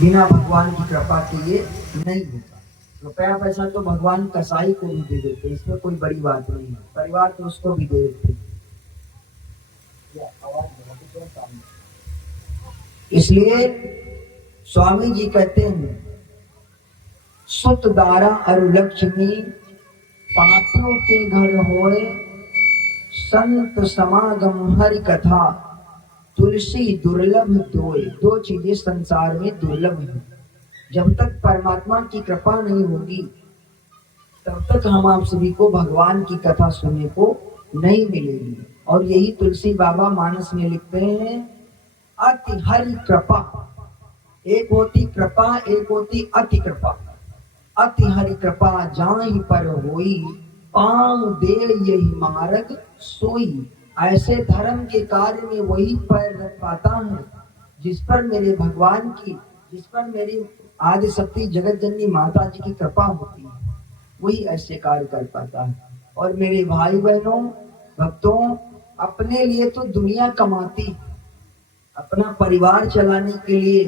बिना भगवान की कृपा के ये नहीं होता। रुपया पैसा तो भगवान कसाई को भी दे देते, इसमें कोई बड़ी बात नहीं है। परिवार तो उसको भी दे देते। इसलिए स्वामी जी कहते हैं, सुत दारा अरु लक्ष्मी पापियों के घर होए, संत समागम हरि कथा तुलसी दुर्लभ दोए। दो चीजें संसार में दुर्लभ है। जब तक परमात्मा की कृपा नहीं होगी तब तक हम आप सभी को भगवान की कथा सुनने को नहीं मिलेगी। और यही तुलसी बाबा मानस में लिखते हैं, अति हरि कृपा। एक होती कृपा, एक होती अति कृपा। अति हरि कृपा जाहि पर होई, पांव दे यही मार्ग सोई। ऐसे धर्म के कार्य में वही पैर रख पाता है जिस पर मेरे भगवान की, जिस पर मेरी आदि शक्ति जगत जननी माता जी की कृपा होती है, वही ऐसे कार्य कर पाता है। और मेरे भाई बहनों, भक्तों, अपने लिए तो दुनिया कमाती, अपना परिवार चलाने के लिए,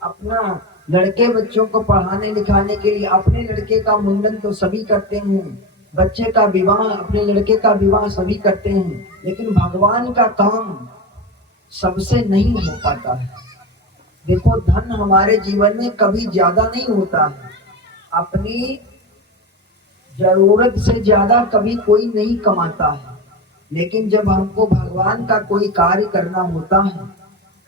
अपना लड़के बच्चों को पढ़ाने लिखाने के लिए, अपने लड़के का मुंडन तो सभी करते हैं, बच्चे का विवाह, अपने लड़के का विवाह सभी करते हैं, लेकिन भगवान का काम सबसे नहीं हो पाता है। देखो, धन हमारे जीवन में कभी ज्यादा नहीं होता है। अपनी जरूरत से ज्यादा कभी कोई नहीं कमाता है, लेकिन जब हमको भगवान का कोई कार्य करना होता है,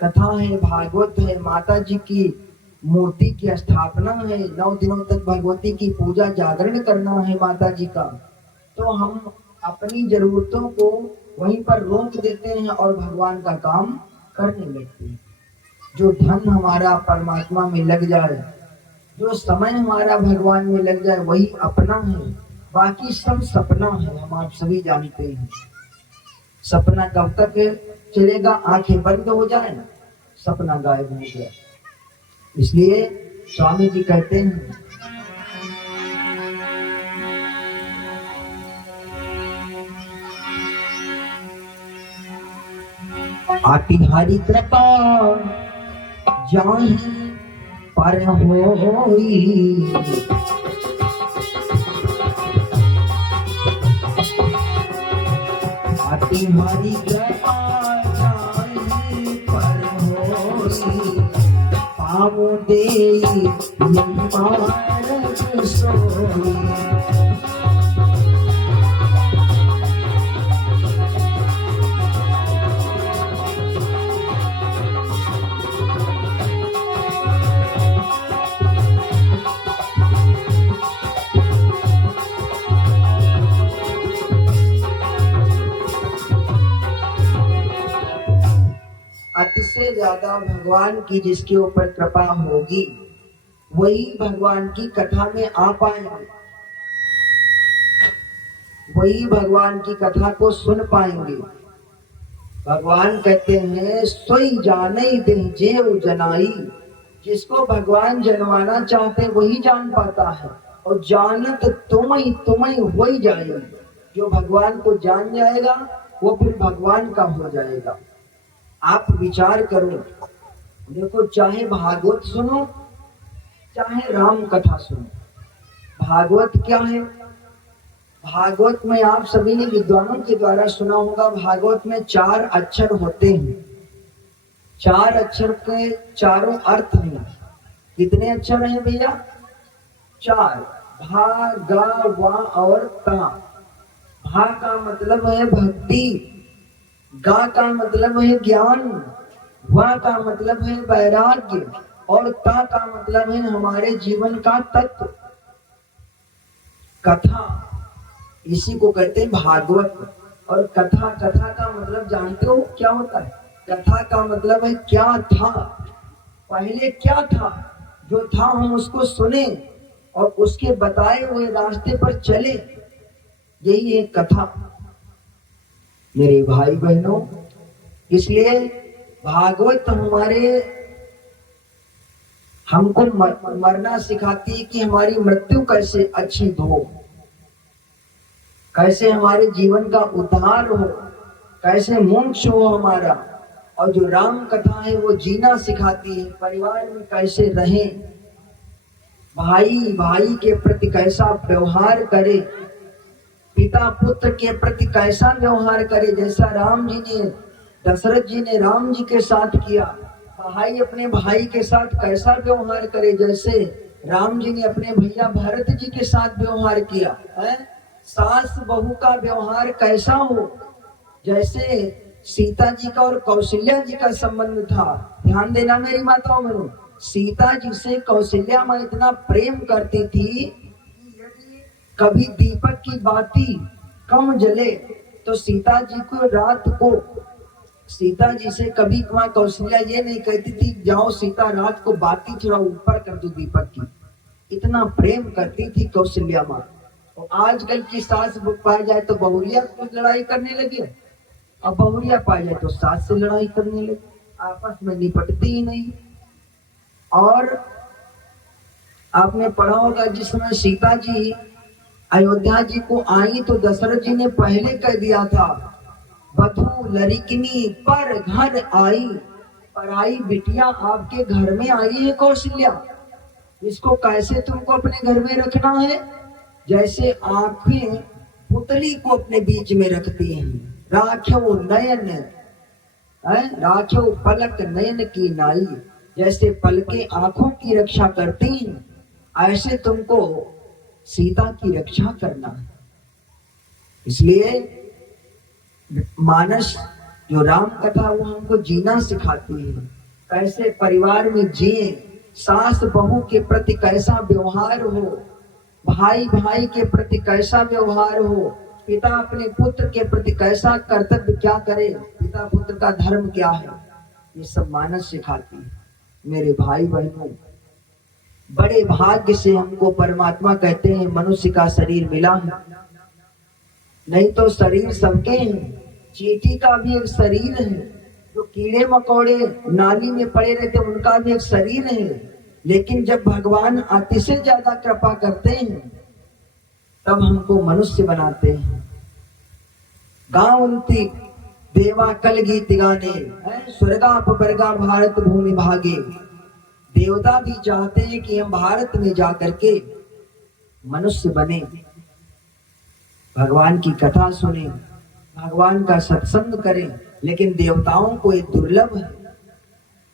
कथा है, भागवत है, माता जी की मूर्ति की स्थापना है, 9 दिनों तक भगवती की पूजा जागरण करना है माता जी का, तो हम अपनी जरूरतों को वहीं पर रोक देते हैं और भगवान का काम करने लगते हैं। जो धन हमारा परमात्मा में लग जाए, जो समय हमारा भगवान में लग जाए, वही अपना है। बाकी सब सपना है, हम आप सभी जानते हैं। सपना कब तक चलेगा? आंखें बंद हो जाए, सपना गायब हो गया। इसलिए स्वामी जी कहते हैं, आति हरि कृपा जाहि पर होई, आति हरि कृपा जाहि पर होई, पाँव देई यही मार्ग सोई। अति से ज्यादा भगवान की जिसके ऊपर कृपा होगी वही भगवान की कथा में आ पाएंगे, वही भगवान की कथा को सुन पाएंगे। भगवान कहते हैं, सोई जाने देह जेव जनाई। जिसको भगवान जनवाना चाहते वही जान पाता है, और जानत तुम ही हो ही जाएगा। जो भगवान को जान जाएगा वो फिर भगवान का हो जाएगा। आप विचार करो, देखो, चाहे भागवत सुनो चाहे राम कथा सुनो, भागवत क्या है? भागवत में आप सभी ने विद्वानों के द्वारा सुना होगा, भागवत में 4 अक्षर होते हैं। 4 अक्षर के चारों अर्थ हैं। कितने अक्षर हैं भैया? 4। भा, गा, वा और ता। भा का मतलब है भक्ति, गा का मतलब है ज्ञान, वा का मतलब है वैराग्य, और ता का मतलब है हमारे जीवन का तत्व। कथा, इसी को कहते हैं भागवत। और कथा, कथा का मतलब जानते हो क्या होता है? कथा का मतलब है क्या था, पहले क्या था, जो था हम उसको सुने और उसके बताए हुए रास्ते पर चले, यही है कथा मेरे भाई बहनों। इसलिए भागवत हमको मरना सिखाती है कि हमारी मृत्यु कैसे अच्छी हो, कैसे हमारे जीवन का उद्धार हो, कैसे मोक्ष हो हमारा। और जो राम कथा है वो जीना सिखाती है, परिवार में कैसे रहें, भाई भाई के प्रति कैसा व्यवहार करे, पिता पुत्र के प्रति कैसा व्यवहार करे। जैसा राम जी ने, दशरथ जी ने राम जी के साथ किया, भाई अपने भाई के साथ कैसा व्यवहार करे, जैसे राम जी ने अपने भैया भरत जी के साथ व्यवहार किया है। सास बहू का व्यवहार कैसा हो, जैसे सीता जी का और कौशल्या जी का संबंध था। ध्यान देना मेरी माताओं बहनों, सीता जी से कौशल्या माँ इतना प्रेम करती थी, कभी दीपक की बाती कम जले तो सीता जी को रात को, सीता जी से कभी माँ कौशल्या ये नहीं कहती थी जाओ सीता रात को बाती थोड़ा ऊपर कर दो दीपक की, इतना प्रेम करती थी कौशल्या माँ। और आजकल की सास पाई जाए तो बहुरिया को लड़ाई करने लगे, अब बहुरिया पाई जाए तो सास से लड़ाई करने लगे, आपस में निपटती ही नहीं। और आपने पढ़ा होगा जिस समय सीता जी अयोध्या जी को आई तो दशरथ जी ने पहले कह दिया था, बधू लड़किनी पर घर आई, पराई बिटिया आपके घर में आई है कौशल्या, इसको कैसे तुमको अपने घर में रखना है। जैसे आंखें पुतली को अपने बीच में रखती हैं, राख्यो नयन राख्यो पलक नयन की नाई, जैसे पलके आंखों की रक्षा करती हैं, ऐसे तुमको सीता की रक्षा करना है। इसलिए मानस जो राम कथा वो हमको जीना सिखाती है, कैसे परिवार में जिए, सास बहू के प्रति कैसा व्यवहार हो, भाई भाई के प्रति कैसा व्यवहार हो, पिता अपने पुत्र के प्रति कैसा कर्तव्य क्या करे, पिता पुत्र का धर्म क्या है, ये सब मानस सिखाती है। मेरे भाई बहनों, बड़े भाग्य से हमको परमात्मा कहते हैं मनुष्य का शरीर मिला है, नहीं तो शरीर सबके हैं। चींटी का भी एक शरीर है, जो कीड़े मकोड़े नाली में पड़े रहते उनका भी एक शरीर है, लेकिन जब भगवान अतिशय ज्यादा कृपा करते हैं तब हमको मनुष्य बनाते हैं। गावंती देवा कल गीत गाने, स्वर्गाप वर्गा भारत भूमि भागे, देवता भी चाहते हैं कि हम भारत में जाकर के मनुष्य बने, भगवान की कथा सुने, भगवान का सत्संग करें, लेकिन देवताओं को ये दुर्लभ है,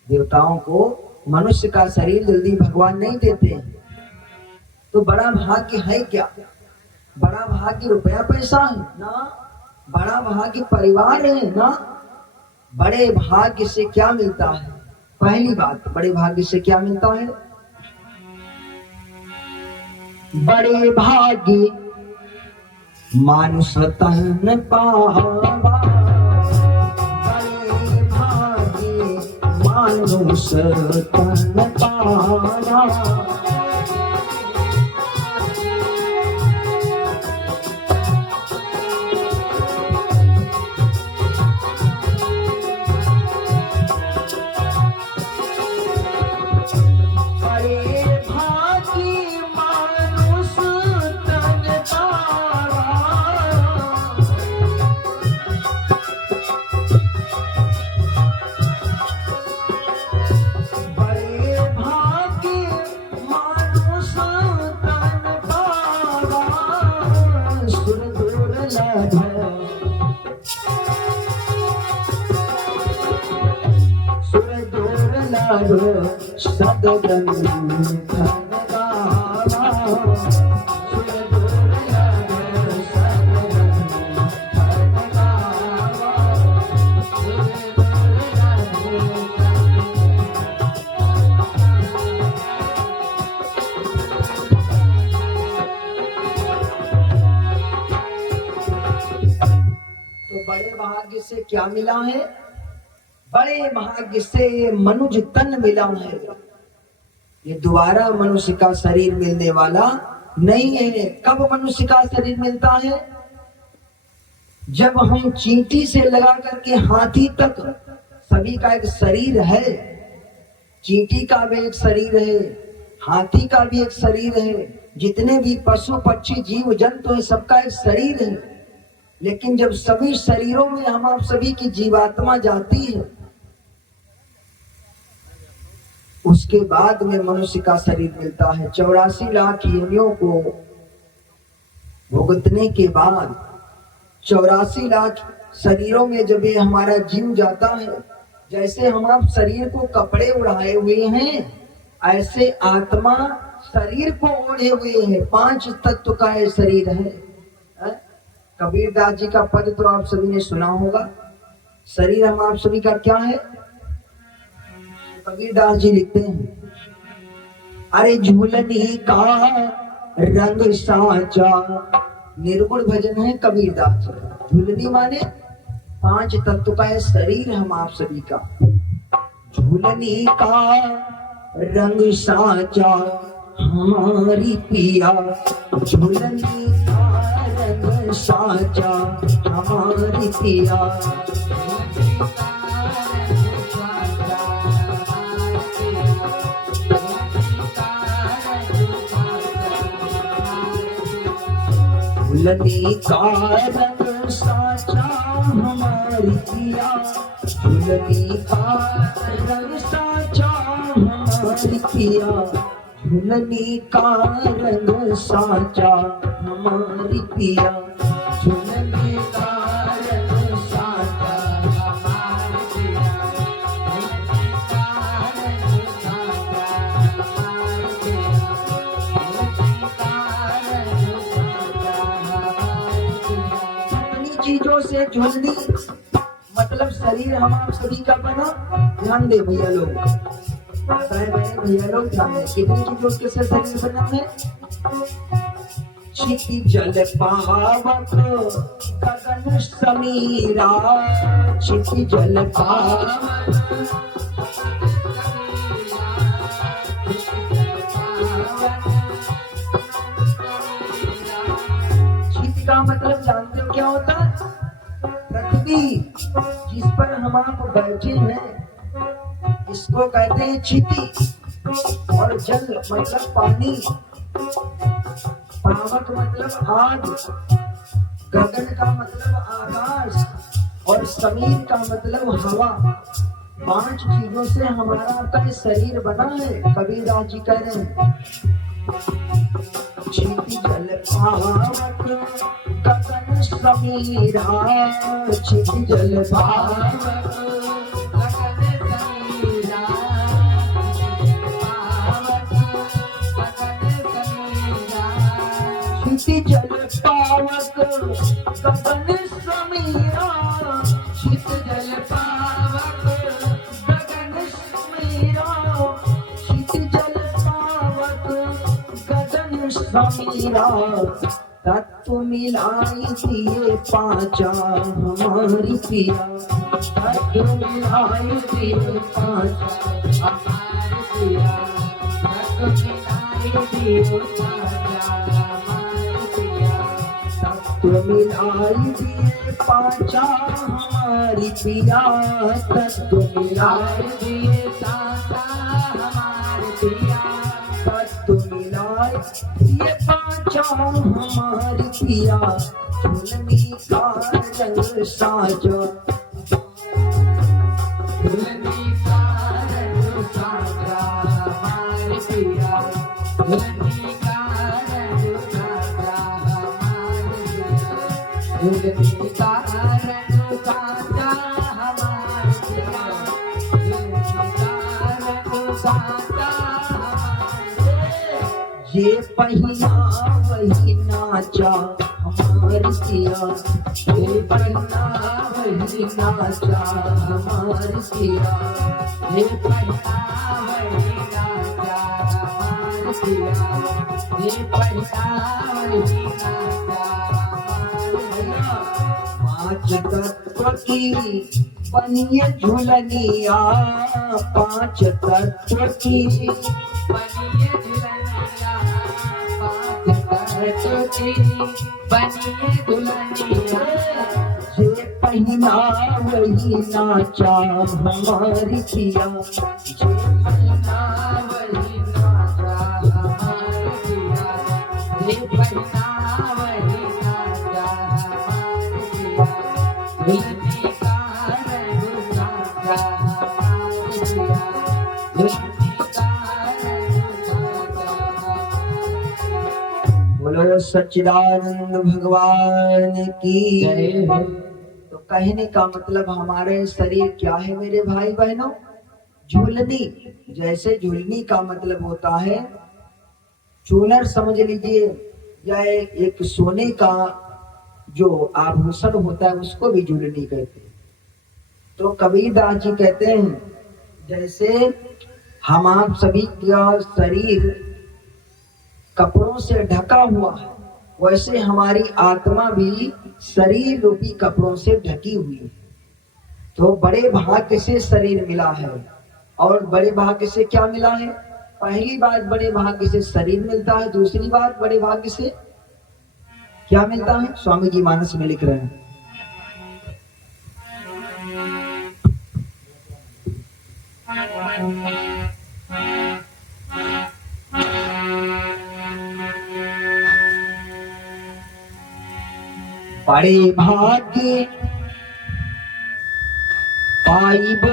देवताओं को मनुष्य का शरीर जल्दी भगवान नहीं देते। तो बड़ा भाग्य है क्या, बड़ा भाग्य रुपया पैसा है ना, बड़ा भाग्य परिवार है ना। बड़े भाग्य से क्या मिलता है, पहली बात, बड़े भाग्य से क्या मिलता है, बड़े भाग्य मानुष तन पावा, बड़े भाग्य मानुष तन पावा। से क्या मिला है, बड़े भाग्य से मनुज तन मिला है। ये दोबारा मनुष्य का शरीर मिलने वाला नहीं है। कब मनुष्य का शरीर मिलता है, जब हम चींटी से लगा करके हाथी तक सभी का एक शरीर है। चींटी का भी एक शरीर है, हाथी का भी एक शरीर है, जितने भी पशु पक्षी जीव जंतु है सबका एक शरीर है। लेकिन जब सभी शरीरों में हम आप सभी की जीवात्मा जाती है उसके बाद में मनुष्य का शरीर मिलता है। 84 लाख योनियों को भुगतने के बाद 84 लाख शरीरों में जब ये हमारा जीव जाता है, जैसे हम आप शरीर को कपड़े उड़ाए हुए हैं, ऐसे आत्मा शरीर को ओढ़े हुए है। 5 तत्व का ये शरीर है। कबीरदास जी का पद तो आप सभी ने सुना होगा। शरीर हम आप सभी का क्या है? कबीरदास जी लिखते हैं, अरे झूलनी का रंग साचा। निर्गुण भजन है कबीरदास जी। झूलनी माने 5 तत्व का शरीर हम आप सभी का। झूलनी का रंग साचा हमारी पिया, झूलनी का रंग साचा हमारी पिया। झूलनी का रंग साचा हमारी पिया, झूलनी का रंग साचा हमारी पिया, झूलनी का रंग साचा हमारी पिया, झूलनी का रंग साचा हमारी पिया, झूलनी का रंग साचा हमारी पिया, झूलनी का रंग साचा हमारी पिया। अपनी चीजों से झूलनी मतलब शरीर हम आप सभी का बना। ध्यान दे भैया लोग, भैया लोग ध्यान दे। कितनी चीजों के से शरीर बना है? क्षिति जल पावक गगन समीरा, क्षिति जल पावक। क्षिति का मतलब जानते हो क्या होता है? पृथ्वी जिस पर हम आप बैठे हैं इसको कहते हैं क्षिति। और जल मतलब पानी, पावक मतलब आग, गगन का मतलब आकाश और समीर का मतलब हवा। 5 चीजों से हमारा आपका शरीर बना है। कबीरदास जी कह रहे हैं, क्षिति जल पावक गगन समीरा, क्षिति जल पावक क्षिति जल पावक गगन समीरा, क्षिति जल पावक गगन समीरा, क्षिति जल पावक गगन समीरा। तत्व मिलाई दिए 5 हमारी पिया, तत्व मिलाई दिए 5 हमारी पिया, तत्व मिलाई दिए 5 हमारी पिया, तत्व मिलाई दिए 5 हमारी पिया, तत्व मिलाई दिए 5 हमारी पिया, तत्व मिलाई दिए 5 हमारी पिया, झूलनी का रंग साचा, झूलनी का रंग साचा हमारी पिया, झूलनी का रंग साचा हमारी पिया, झूलनी का रंग साचा हमारी पिया, झूलनी का रंग साचा। ये पहिया वही नाचा हमारी पिया, ये पहिया वही नाचा हमारी पिया, ये पहिया वही नाचा हमारी पिया, ये पहिया वही नाचा हमारी पिया। 5 तत्व की बनिए झूलनिया, 5 तत्व की बनिए झूलनिया, 5 तत्व की बनिए दुल्हनिया, ये पहिना वही नाचा हमारी पिया, ये पहिना वही नाचा हमारी पिया, ये पहिना वही नाचा हमारी पिया, झूलनी का रंग साचा हमारी पिया, झूलनी का बोलो सच्चिदानंद भगवान की जय हो। तो कहने का मतलब हमारे शरीर क्या है मेरे भाई बहनों? झूलनी। जैसे झूलनी का मतलब होता है चूनर समझ लीजिए, या एक सोने का जो आभूषण होता है उसको भी झूलनी कहते हैं। तो कबीरदास जी कहते हैं जैसे हम आप सभी का शरीर कपड़ों से ढका हुआ है, वैसे हमारी आत्मा भी शरीर रूपी कपड़ों से ढकी हुई है। तो बड़े भाग्य से शरीर मिला है। और बड़े भाग्य से क्या मिला है? पहली बात, बड़े भाग्य से शरीर मिलता है। दूसरी बात, बड़े भाग्य से क्या मिलता है? स्वामी जी मानस में लिख रहे हैं, बड़े भाग्य पाइब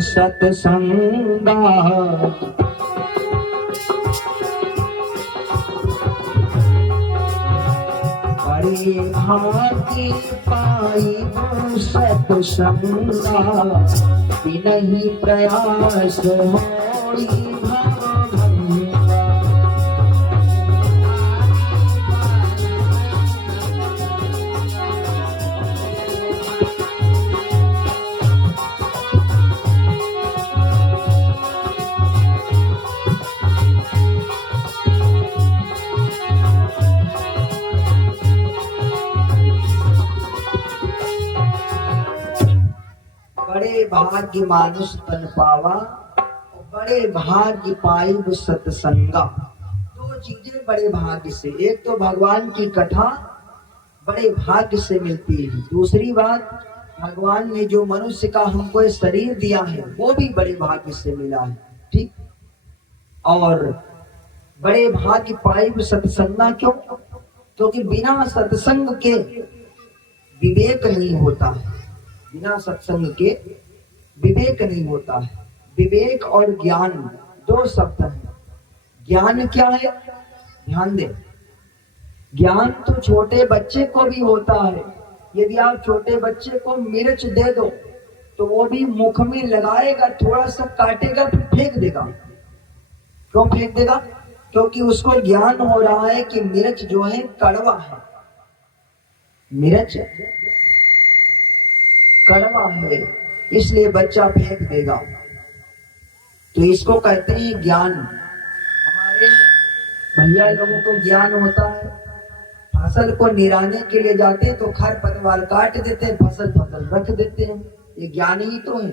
सतसंगा, बड़े भाग्य पाइब सतसंगा, बिनहि प्रयास होई भवभंगा। बड़े भाग्य मानुष तन पावा, बड़े भाग्य पाइब सतसंगा। दो चीजें बड़े भाग्य से, एक तो भगवान की कथा बड़े भाग्य से मिलती है, दूसरी बात भगवान ने जो मनुष्य का हमको ये शरीर दिया है वो भी बड़े भाग्य से मिला है। ठीक। और बड़े भाग्य पाइब सत्संगा क्यों? क्योंकि बिना सत्संग के विवेक नहीं होता है। बिना सत्संग के विवेक नहीं होता है। विवेक और ज्ञान दो शब्द हैं। ज्ञान क्या है? ध्यान दे, ज्ञान तो छोटे बच्चे को भी होता है। यदि आप छोटे बच्चे को मिर्च दे दो तो वो भी मुख में लगाएगा, थोड़ा सा काटेगा फिर फेंक देगा। क्यों फेंक देगा? क्योंकि उसको ज्ञान हो रहा है कि मिर्च जो है कड़वा है। मिर्च कड़वा है, इसलिए बच्चा फेंक देगा। तो इसको कहते हैं ज्ञान। हमारे भैया लोगों को ज्ञान होता है, फसल को निराने के लिए जाते हैं तो खरपतवार काट देते हैं, फसल रख देते हैं। ये ज्ञान ही तो है।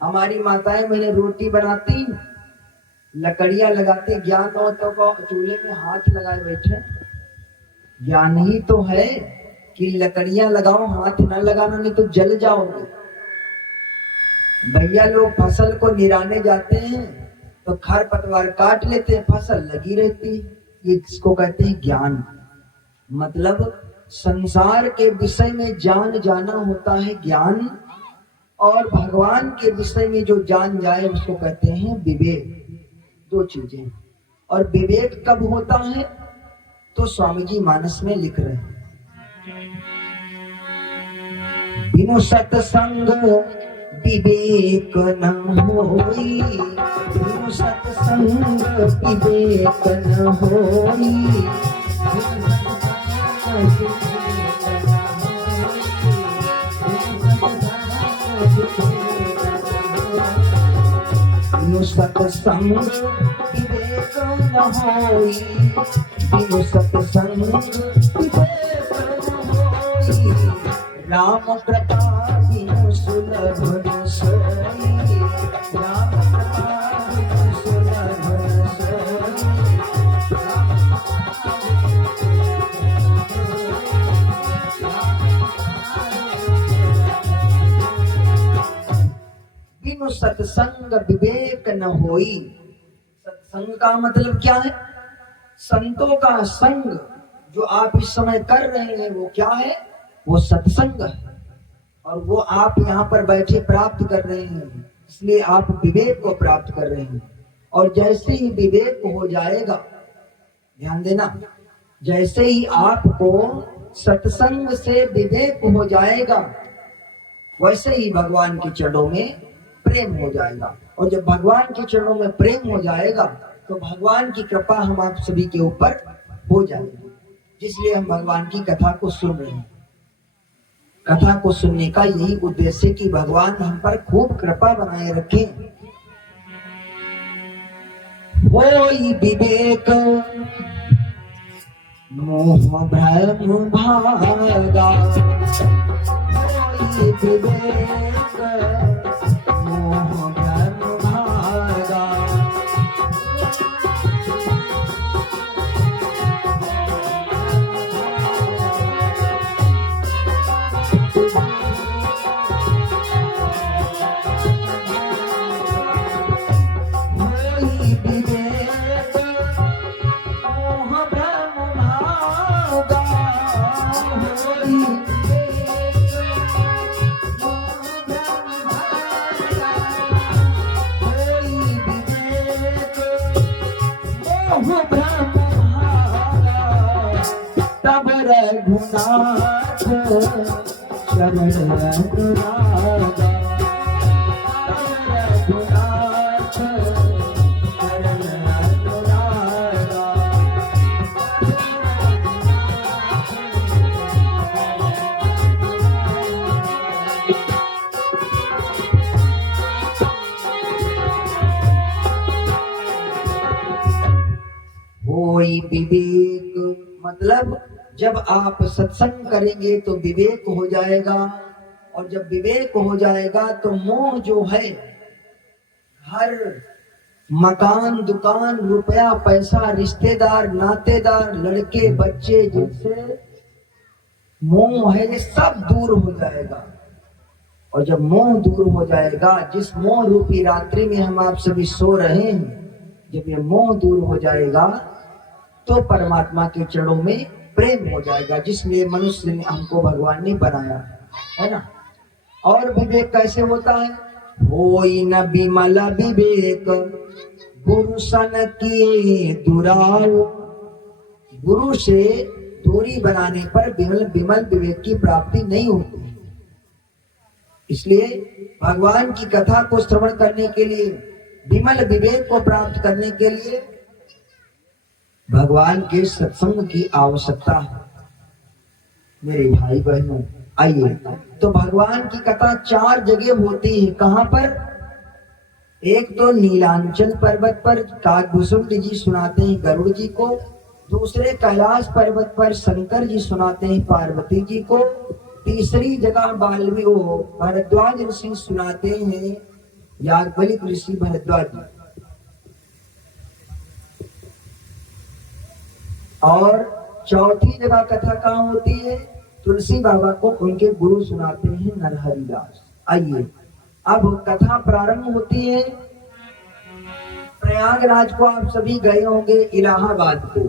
हमारी माताएं मैंने रोटी बनाती, लकड़ियां लगाते, ज्ञान औरतों को चूल्हे में हाथ लगाए बैठे। ज्ञान ही तो है कि लकड़ियां लगाओ, हाथ न लगाना, नहीं तो जल जाओगे। भैया लोग फसल को निराने जाते हैं तो खरपतवार काट लेते हैं, फसल लगी रहती है। ये इसको कहते हैं ज्ञान। मतलब संसार के विषय में जान जाना होता है ज्ञान, और भगवान के विषय में जो जान जाए उसको कहते हैं विवेक। दो चीजें। और विवेक कब होता है? तो स्वामी जी मानस में लिख रहे हैं, बिनु सत्संग विवेक न होई, बिनु सत्संग विवेक न होई, बिनु सत्संग विवेक न होई, बिनु सत्संग विवेक न होई, राम कृपा बिनु सुलभ न सोई, राम कृपा बिनु सुलभ न सोई, बिनु सत्संग विवेक न होई। सत्संग का मतलब क्या है? संतों का संग जो आप इस समय कर रहे हैं वो क्या है? वो सत्संग है। और वो आप यहाँ पर बैठे प्राप्त कर रहे हैं, इसलिए आप विवेक को प्राप्त कर रहे हैं। और जैसे ही विवेक हो जाएगा, ध्यान देना, जैसे ही आपको सत्संग से विवेक हो जाएगा, वैसे ही भगवान के चरणों में प्रेम हो जाएगा। और जब भगवान के चरणों में प्रेम हो जाएगा तो भगवान की कृपा हम आप सभी के ऊपर हो जाएगी। जिसलिए हम भगवान की कथा को सुन रहे हैं। कथा को सुनने का यही उद्देश्य कि भगवान हम पर खूब कृपा बनाए रखें। होई विवेक मोह भ्रम भागा, होई विवेक मोह भ्रम भागा। रघुनाथ शरण अनुरागा, रघुनाथ शरण अनुरागा। होई विवेक मतलब जब आप सत्संग करेंगे तो विवेक हो जाएगा, और जब विवेक हो जाएगा तो मोह जो है, हर मकान दुकान रुपया पैसा रिश्तेदार नातेदार लड़के बच्चे जिनसे मोह है, ये सब दूर हो जाएगा। और जब मोह दूर हो जाएगा, जिस मोह रूपी रात्रि में हम आप सभी सो रहे हैं, जब ये मोह दूर हो जाएगा तो परमात्मा के चरणों में प्रेम हो जाएगा। जिसलिए मनुष्य ने हमको भगवान ने बनाया है ना। और विवेक कैसे होता है? होई न विमल विवेक गुरु सन किए दुराव। गुरु से दूरी बनाने पर विमल विवेक की प्राप्ति नहीं होती। इसलिए भगवान की कथा को श्रवण करने के लिए, विमल विवेक को प्राप्त करने के लिए भगवान के सत्संग की आवश्यकता है। मेरे भाई बहनों, आइए तो भगवान की कथा 4 जगह होती है। कहां पर? एक तो नीलांचल पर्वत पर काकभूषुंड जी सुनाते हैं गरुड़ जी को, दूसरे कैलाश पर्वत पर शंकर जी सुनाते हैं पार्वती जी को, तीसरी जगह भरद्वाज ऋषि सुनाते हैं याज्ञवल्क्य ऋषि भरद्वाज जी, और चौथी जगह कथा कहाँ होती है? तुलसी बाबा को उनके गुरु सुनाते हैं नरहरि दास। आइए अब कथा प्रारंभ होती है। प्रयागराज को आप सभी गए होंगे, इलाहाबाद को।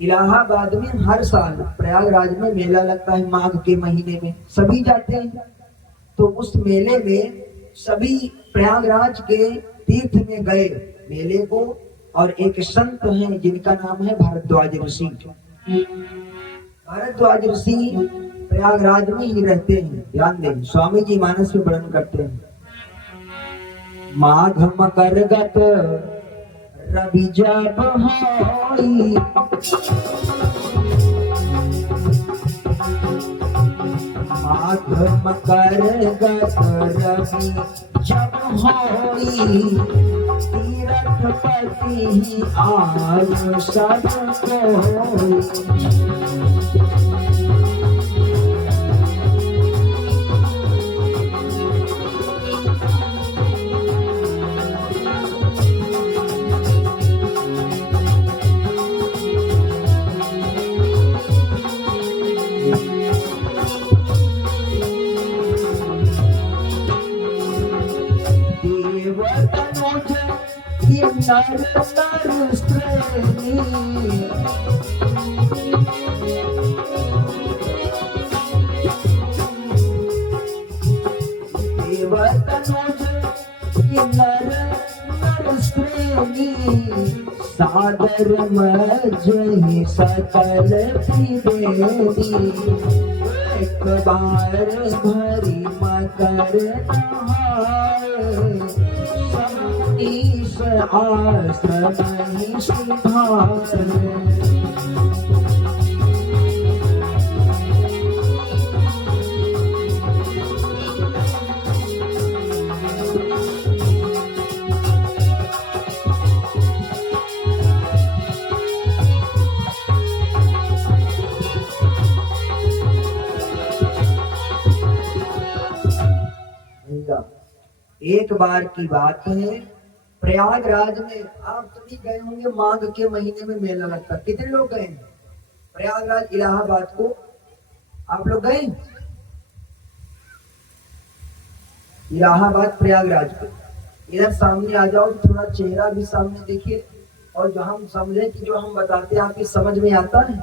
इलाहाबाद में हर साल प्रयागराज में मेला लगता है, माघ के महीने में सभी जाते हैं। तो उस मेले में सभी प्रयागराज के तीर्थ में गए मेले को, और एक संत हैं जिनका नाम है भरद्वाज ऋषि। भरद्वाज ऋषि प्रयागराज में ही रहते हैं। ध्यान दें, स्वामी जी मानस में वर्णन करते हैं, माघ मकर गत रवि जब होई, माघ मकर गत रवि जब होई, तीर्थपति आयु सब कोई। सादर मजहि सकल त्रिवेदी एक बार भरी मकर नहाए समुनीस आश्रम ही सिधारे। एक बार की बात है, प्रयागराज में आप सभी गए होंगे, माघ के महीने में मेला लगता। कितने लोग गए हैं प्रयागराज इलाहाबाद को? आप लोग गए इलाहाबाद प्रयागराज को? इधर सामने आ जाओ, थोड़ा चेहरा भी सामने देखिए, और जो हम समझे कि जो हम बताते हैं आपकी समझ में आता है?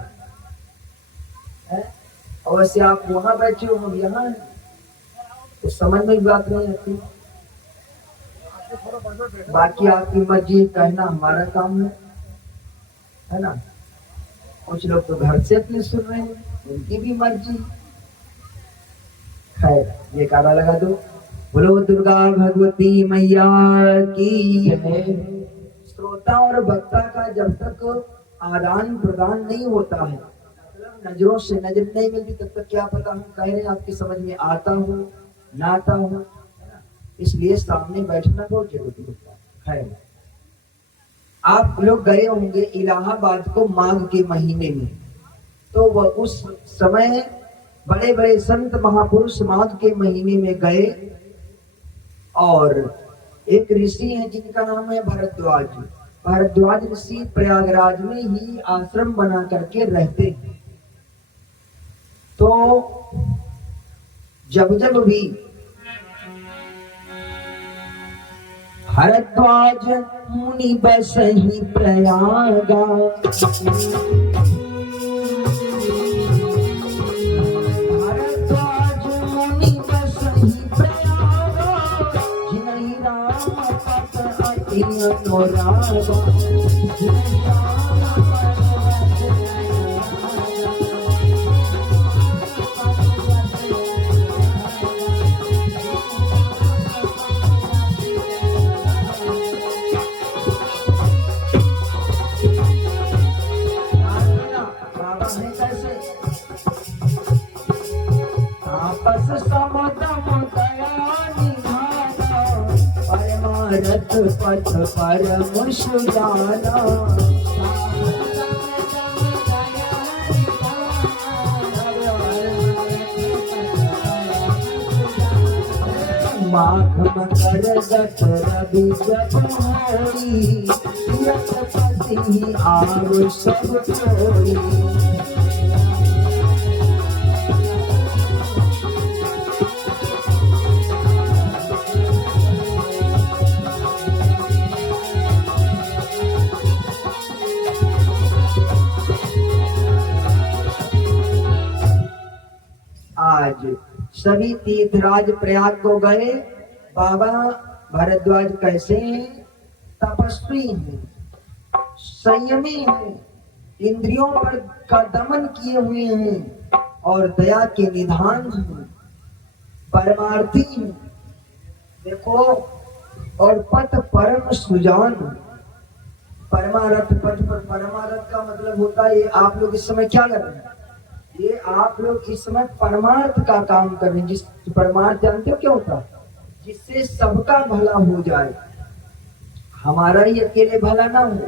और वैसे आप वहां बैठे हो, हम यहाँ हैं, तो समझ में भी बात नहीं आती। बाकी आपकी मर्जी कहना हमारा काम है ना। कुछ लोग तो घर से अपने सुन रहे हैं, उनकी भी मर्जी। खैर, ये कारा लगा दो। बोलो दुर्गा भगवती मैया की जय। श्रोता और वक्ता का जब तक आदान प्रदान नहीं होता है, मतलब नजरों से नजर नहीं मिलती, तब तक क्या पता हम कह रहे हैं आपकी समझ में आता हो ना आता हो। इसलिए सामने बैठना बहुत जरूरी होता है। खैर, आप लोग गए होंगे इलाहाबाद को माघ के महीने में, तो वह उस समय बड़े बड़े संत महापुरुष माघ के महीने में गए, और एक ऋषि हैं जिनका नाम है भरद्वाज। भरद्वाज ऋषि प्रयागराज में ही आश्रम बना करके रहते हैं। तो जब जब भी भरद्वाज मुनि बसहि प्रयागा, भरद्वाज मुनि बसहि प्रयागा, जिनहि राम पद अति अनुरागा, जिनहि राम रथ पथ परम सुजाना, माघ मकर गत रवि जब होई, रथपति आव सब कोई। आज सभी तीर्थराज प्रयाग को गए। बाबा भरद्वाज कैसे हैं? तपस्वी हैं, संयमी हैं, इंद्रियों पर का दमन किए हुए हैं और दया के निधान हैं, परमार्थी हैं। देखो, और पथ परम सुजान। परमारथ पथ पर, परमारथ का मतलब होता है, ये आप लोग इस समय क्या कर रहे हैं? ये आप लोग इस समय परमार्थ का काम कर रहे हैं। जिस परमार्थ जानते हो क्या होता है? जिससे सबका भला हो जाए, हमारा ही अकेले भला ना हो।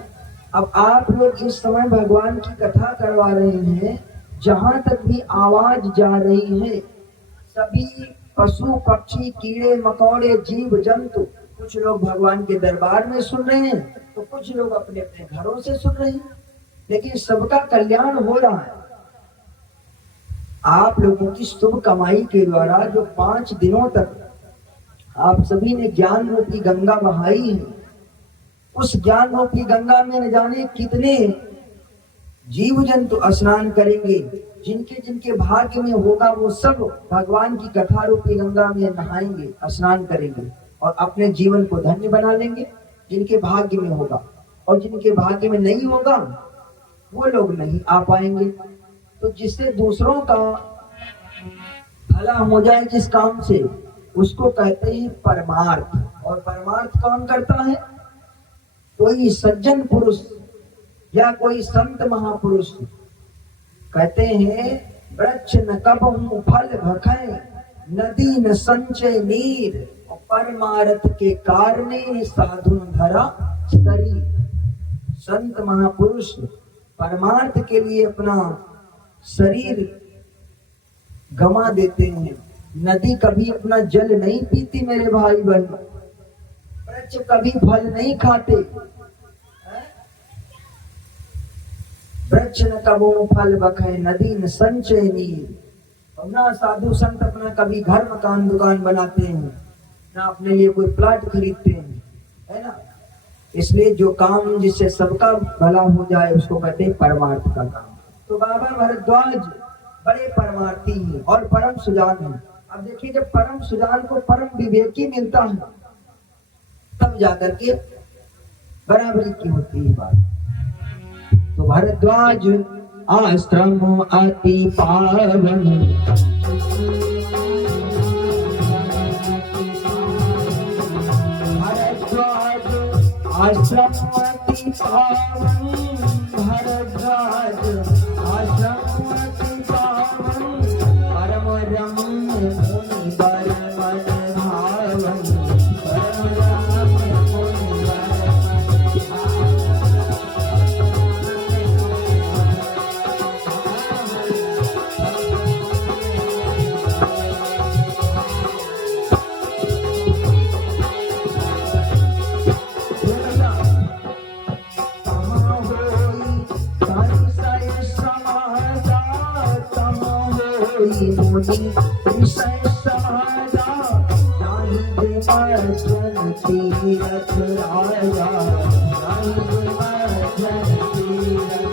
अब आप लोग इस समय भगवान की कथा करवा रहे हैं, जहां तक भी आवाज जा रही है, सभी पशु पक्षी कीड़े मकोड़े जीव जंतु, कुछ लोग भगवान के दरबार में सुन रहे हैं, तो कुछ लोग अपने अपने घरों से सुन रहे हैं, लेकिन सबका कल्याण हो रहा है। आप लोगों की शुभ कमाई के द्वारा जो 5 दिनों तक आप सभी ने ज्ञान रूपी गंगा बहाई है, उस ज्ञान रूपी गंगा में न जाने कितने जीव जंतु स्नान करेंगे। जिनके जिनके भाग्य में होगा वो सब भगवान की कथा रूपी गंगा में नहाएंगे, स्नान करेंगे और अपने जीवन को धन्य बना लेंगे, जिनके भाग्य में होगा। और जिनके भाग्य में नहीं होगा वो लोग नहीं आ पाएंगे। तो जिससे दूसरों का भला हो जाए जिस काम से, उसको कहते हैं परमार्थ। और परमार्थ कौन करता है? कोई सज्जन पुरुष या कोई संत महापुरुष। कहते हैं वृक्ष न कबहु फल भखै, नदी न संचय नीर, परमार्थ के कारणे साधु धरा शरीर। संत महापुरुष परमार्थ के लिए अपना शरीर गमा देते हैं। नदी कभी अपना जल नहीं पीती मेरे भाई बहन, वृक्ष कभी फल नहीं खाते। वृक्ष न कबो फल बखै, नदी न संचय नीर। और ना साधु संत अपना कभी घर मकान दुकान बनाते हैं, ना अपने लिए कोई प्लाट खरीदते हैं, है ना। इसलिए जो काम जिससे सबका भला हो जाए उसको कहते हैं परमार्थ का काम। तो बाबा भरद्वाज बड़े परमार्थी हैं और परम सुजान हैं। अब देखिए, जब परम सुजान को परम विवेकी मिलता है तब जाकर के बराबरी की होती है बात। तो भरद्वाज आश्रम अति पावन, भरद्वाज आश्रम अति पावन, भरद्वाज आश्रम अति पावन, परम रम्य मुनि वर मन भावन, परम रम्य मुनि वर मन मुनि विषय समाजा, जाहि विमर्शन तीरथ राजा, जाहि विमर्शन तीरथ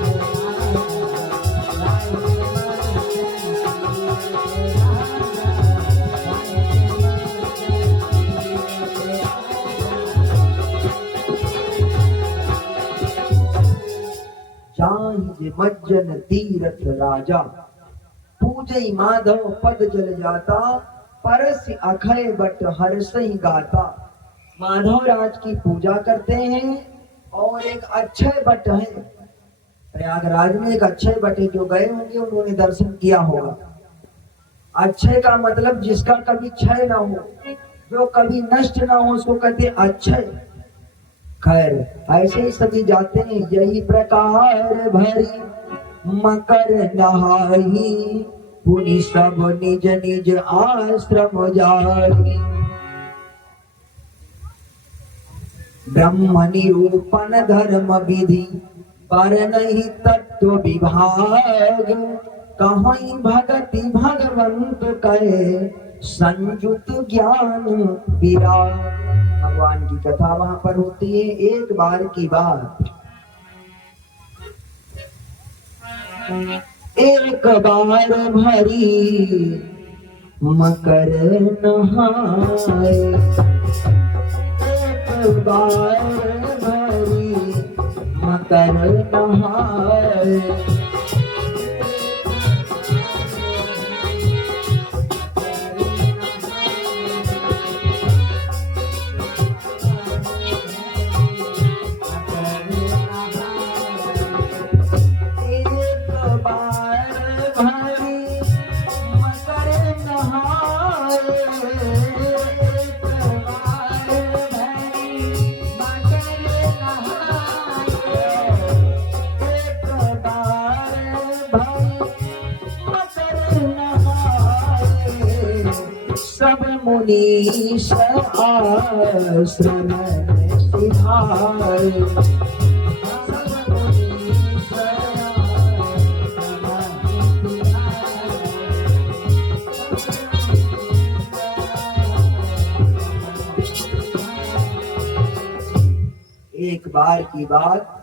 राजा, जाहि विमर्शन तीरथ राजा, पूजई माधव पद जल जाता, परस अखय बट हर्षई गाता। माधव राज की पूजा करते हैं और एक अक्षय बट है प्रयागराज में, एक अक्षय बट है। जो गए होंगे उन्होंने दर्शन किया होगा। अक्षय का मतलब जिसका कभी क्षय ना हो, जो कभी नष्ट ना हो, उसको कहते हैं अक्षय। खैर ऐसे ही सभी जाते हैं। यही प्रकार भरी मकर नहाई, पुनि सब निज निज आश्रम जाई। ब्रह्म निरूपण धर्म विधि, पर नहीं तत्व विभाग, कहीं भगति भगवंत कहे, संयुत ज्ञान विराग। भगवान की कथा वहां पर होती है। एक बार की बात, एक बार भरी मकर नहाए, एक बार भरी मकर नहाए, सब मुनीश आश्रम सिधाए। एक बार की बात,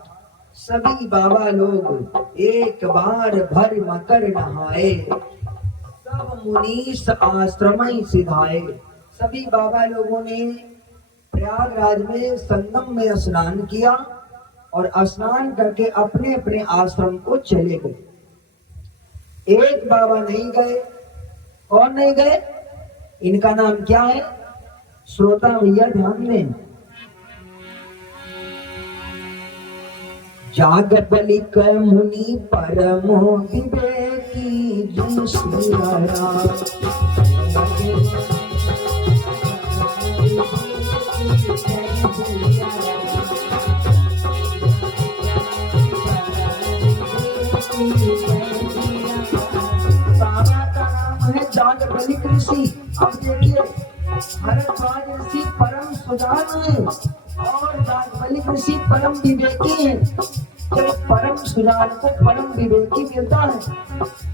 सभी बाबा लोग एक बार भर मकर नहाए, सब मुनीस आश्रम सिधाए। सभी बाबा लोगों ने प्रयागराज में संगम में स्नान किया और स्नान करके अपने अपने आश्रम को चले गए। एक बाबा नहीं गए। कौन नहीं गए? इनका नाम क्या है? श्रोता भैया ध्यान दें। जागबलिक मुनि परम विवेकी जी श्री राम। जागबलिक ऋषि। अब देखिए, भरद्वाज ऋषि परम सुजान है और जागबलिक ऋषि परम विवेकी है। जब परम सुजान को परम विवेकी मिलता है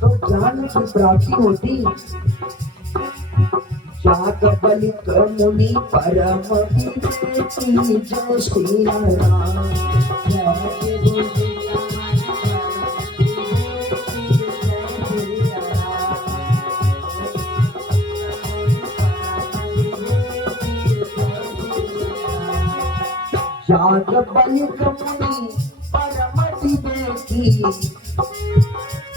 तो ज्ञान की प्राप्ति होती है। जागबलिक मुनि परम विवेकी जय श्री राम। जागबलिक मुनि परम विवेकी।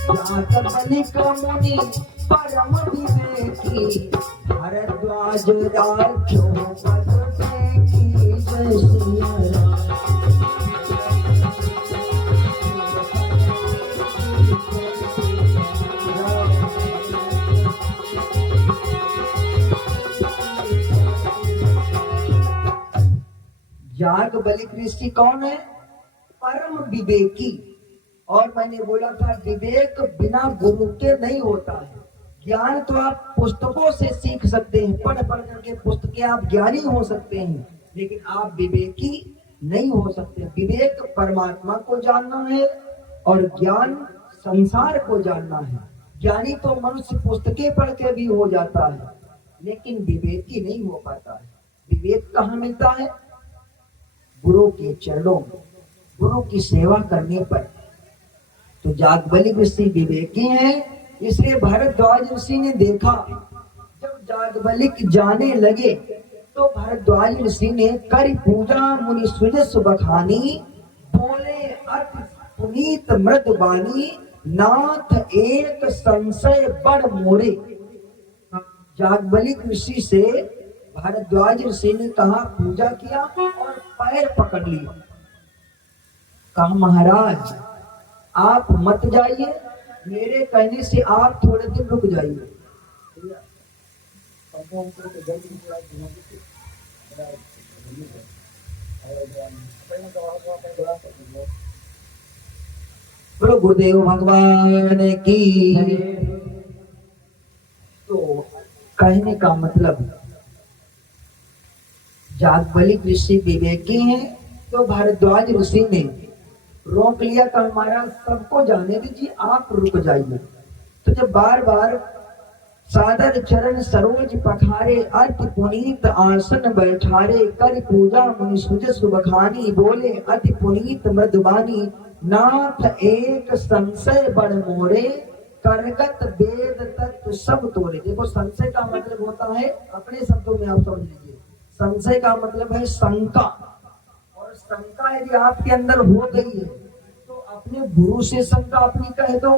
जागबलिक मुनि परम विवेकी। भरद्वाज राख्यो पद देखी जय श्री राम। जागबलिक ऋषि कौन है? परम विवेकी। और मैंने बोला था विवेक बिना गुरु के नहीं होता है। ज्ञान तो आप पुस्तकों से सीख सकते हैं, पढ़ पढ़ करके पुस्तकें आप ज्ञानी हो सकते हैं, लेकिन आप विवेकी नहीं हो सकते। विवेक परमात्मा को जानना है और ज्ञान संसार को जानना है। ज्ञानी तो मनुष्य पुस्तकें पढ़ के भी हो जाता है, लेकिन विवेकी नहीं हो पाता है। विवेक कहाँ मिलता है? गुरु के चरणों में, गुरु की सेवा करने पर। तो जागबलिक ऋषि विवेकी हैं, इसलिए भरद्वाज ऋषि ने देखा। जब जागबलिक जाने लगे तो भरद्वाज ऋषि ने कर पूजा मुनि सुजस बखानी। बोले अति पुनीत मृदबानी। नाथ एक संशय बड़ मोरे। जागबलिक ऋषि से भारद्वाज ऋषि ने कहा, पूजा किया और पैर पकड़ लिया। कहा महाराज आप मत जाइए, मेरे कहने से आप थोड़े दिन रुक जाइए। बोलो गुरुदेव भगवान की। तो कहने का मतलब जागबलिक ऋषि विवेकी हैं, तो भारद्वाज ऋषि ने रोक लिया। तो हमारा सबको जाने दीजिए, आप रुक जाइए। तो जब बार बार सादर चरण सरोज पखारे। अति पुनीत आसन बैठारे। कर पूजा मुनि सुजस बखानी। बोले अति पुनीत मृदबानी। नाथ एक संशय बड़ मोरे। करगत वेद तत्व सब तोरे। देखो संशय का मतलब होता है, अपने शब्दों में आप समझ लीजिए, संशय का मतलब है शंका। और शंका यदि आपके अंदर हो गई है तो अपने गुरु से शंका अपनी कह दो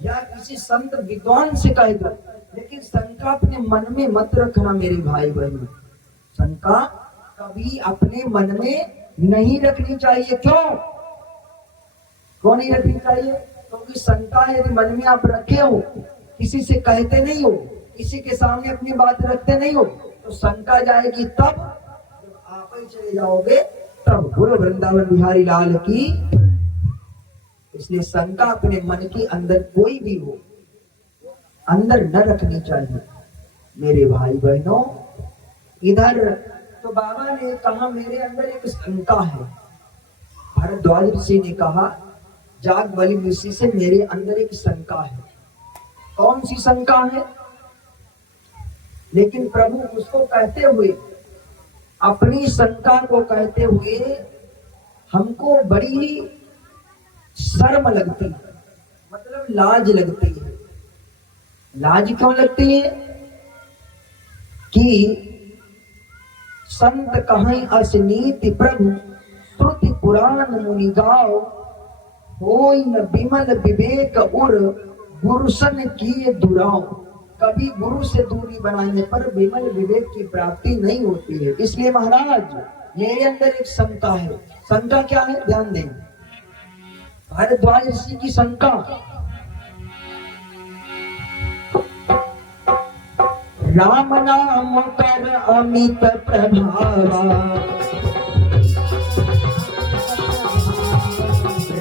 या किसी संत विद्वान से कह दो, लेकिन शंका अपने मन में मत रखना मेरे भाई बहनों। शंका कभी अपने मन में नहीं रखनी चाहिए। क्यों नहीं रखनी चाहिए? क्योंकि शंका यदि मन में आप रखे हो, किसी से कहते नहीं हो, किसी के सामने अपनी बात रखते नहीं हो, तो शंका जाएगी तब जब आप ही चले जाओगे तब। बोलो वृंदावन बिहारी लाल की। इसलिए शंका अपने मन के अंदर कोई भी हो अंदर न रखनी चाहिए मेरे भाई बहनों। इधर तो बाबा ने कहा मेरे अंदर एक शंका है। भारद्वाज ऋषि ने कहा जागबलिक ऋषि से मेरे अंदर एक शंका है। कौन सी शंका है? लेकिन प्रभु उसको कहते हुए, अपनी शंका को कहते हुए हमको बड़ी ही शर्म लगती है, मतलब लाज लगती है। लाज क्यों लगती है? कि संत कहें असनीति प्रभु श्रुति पुराण मुनि गाओ, होई न विमल विवेक उर गुरुसन किए दुराओ। कभी गुरु से दूरी बनाने पर विमल विवेक की प्राप्ति नहीं होती है। इसलिए महाराज मेरे अंदर एक शंका है। शंका क्या है, ध्यान दें। भारद्वाज ऋषि की शंका, राम नाम कर अमित प्रभावा,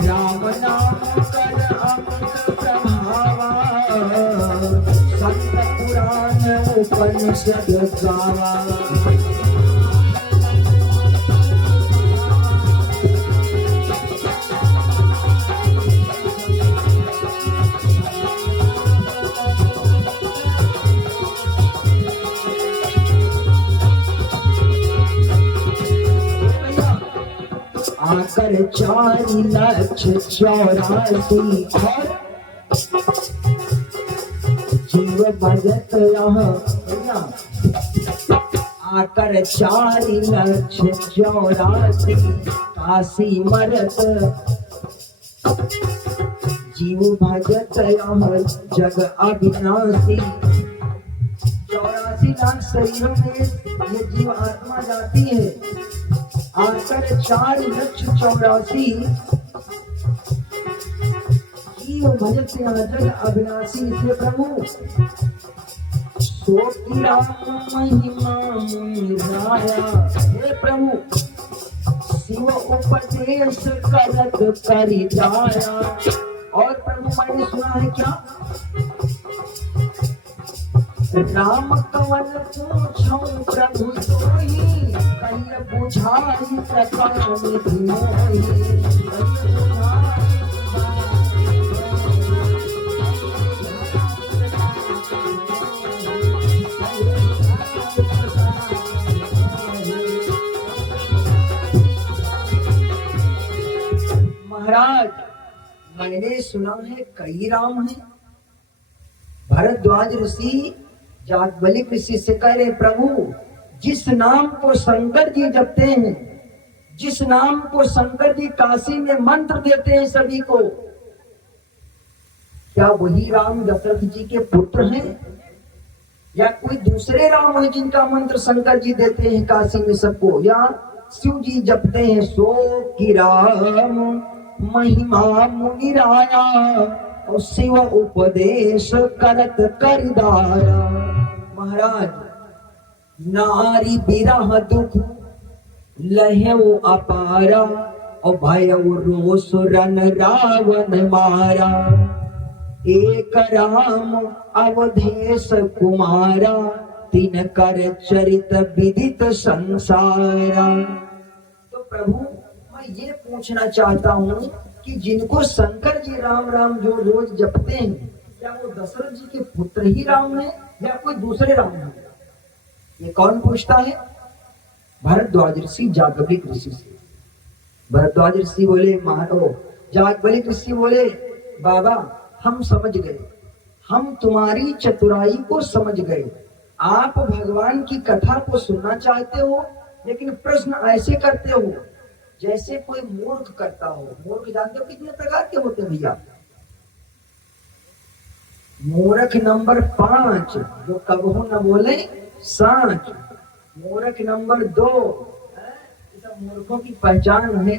राम नाम कर अमित प्रभावा, संत पुराण उपनिषद गावा। आकर 4,84,000 और जीव भजत आकर 4,84,000 काशी मरत, जीव भजत जग अविनाशी। 84 लाख शरीरों में ये जीव आत्मा जाती है। आकर 4,84,000 जीव भजत जग अविनाशी। इसलिए प्रभु सो की राम महिमा मुनिराया। हे प्रभु शिव उपदेश करत करि जाया। और प्रभु मैंने सुना है क्या, राम कवन पूछो प्रभु सोई, कहिए बुझाई प्रकट निधि मोहि। महाराज मैंने सुना है कई राम हैं। भारद्वाज ऋषि जागबलिक ऋषि से कह रहे, प्रभु जिस नाम को शंकर जी जपते हैं, जिस नाम को शंकर जी काशी में मंत्र देते हैं सभी को, क्या वही राम दशरथ जी के पुत्र हैं या कोई दूसरे राम हैं जिनका मंत्र शंकर जी देते हैं काशी में सबको, या शिव जी जपते हैं। सो की राम महिमा मुनिराया, और शिव उपदेश करत करदाया। महाराज नारी बिरह दुख लहेउ अपारा, और भयउ रोष रन रावण मारा। एक राम अवधेश कुमारा, तीन कर चरित विदित संसारा। तो प्रभु मैं ये पूछना चाहता हूँ कि जिनको शंकर जी राम राम जो रोज जपते हैं, क्या वो दशरथ जी के पुत्र ही राम हैं या कोई दूसरे राम हैं? ये कौन पूछता है? भारद्वाज ऋषि जागबलिक ऋषि से। भारद्वाज ऋषि बोले, महारो जागबलिक ऋषि बोले, बाबा हम समझ गए, हम तुम्हारी चतुराई को समझ गए। आप भगवान की कथा को सुनना चाहते हो, लेकिन प्रश्न ऐसे करते हो जैसे कोई मूर्ख करता हो। मूर्ख जानते हो कितने प्रकार के होते हैं भैया? मूर्ख नंबर 5 जो कबहू न बोले साँच। मूर्ख नंबर 2 सब मूर्खों की पहचान है।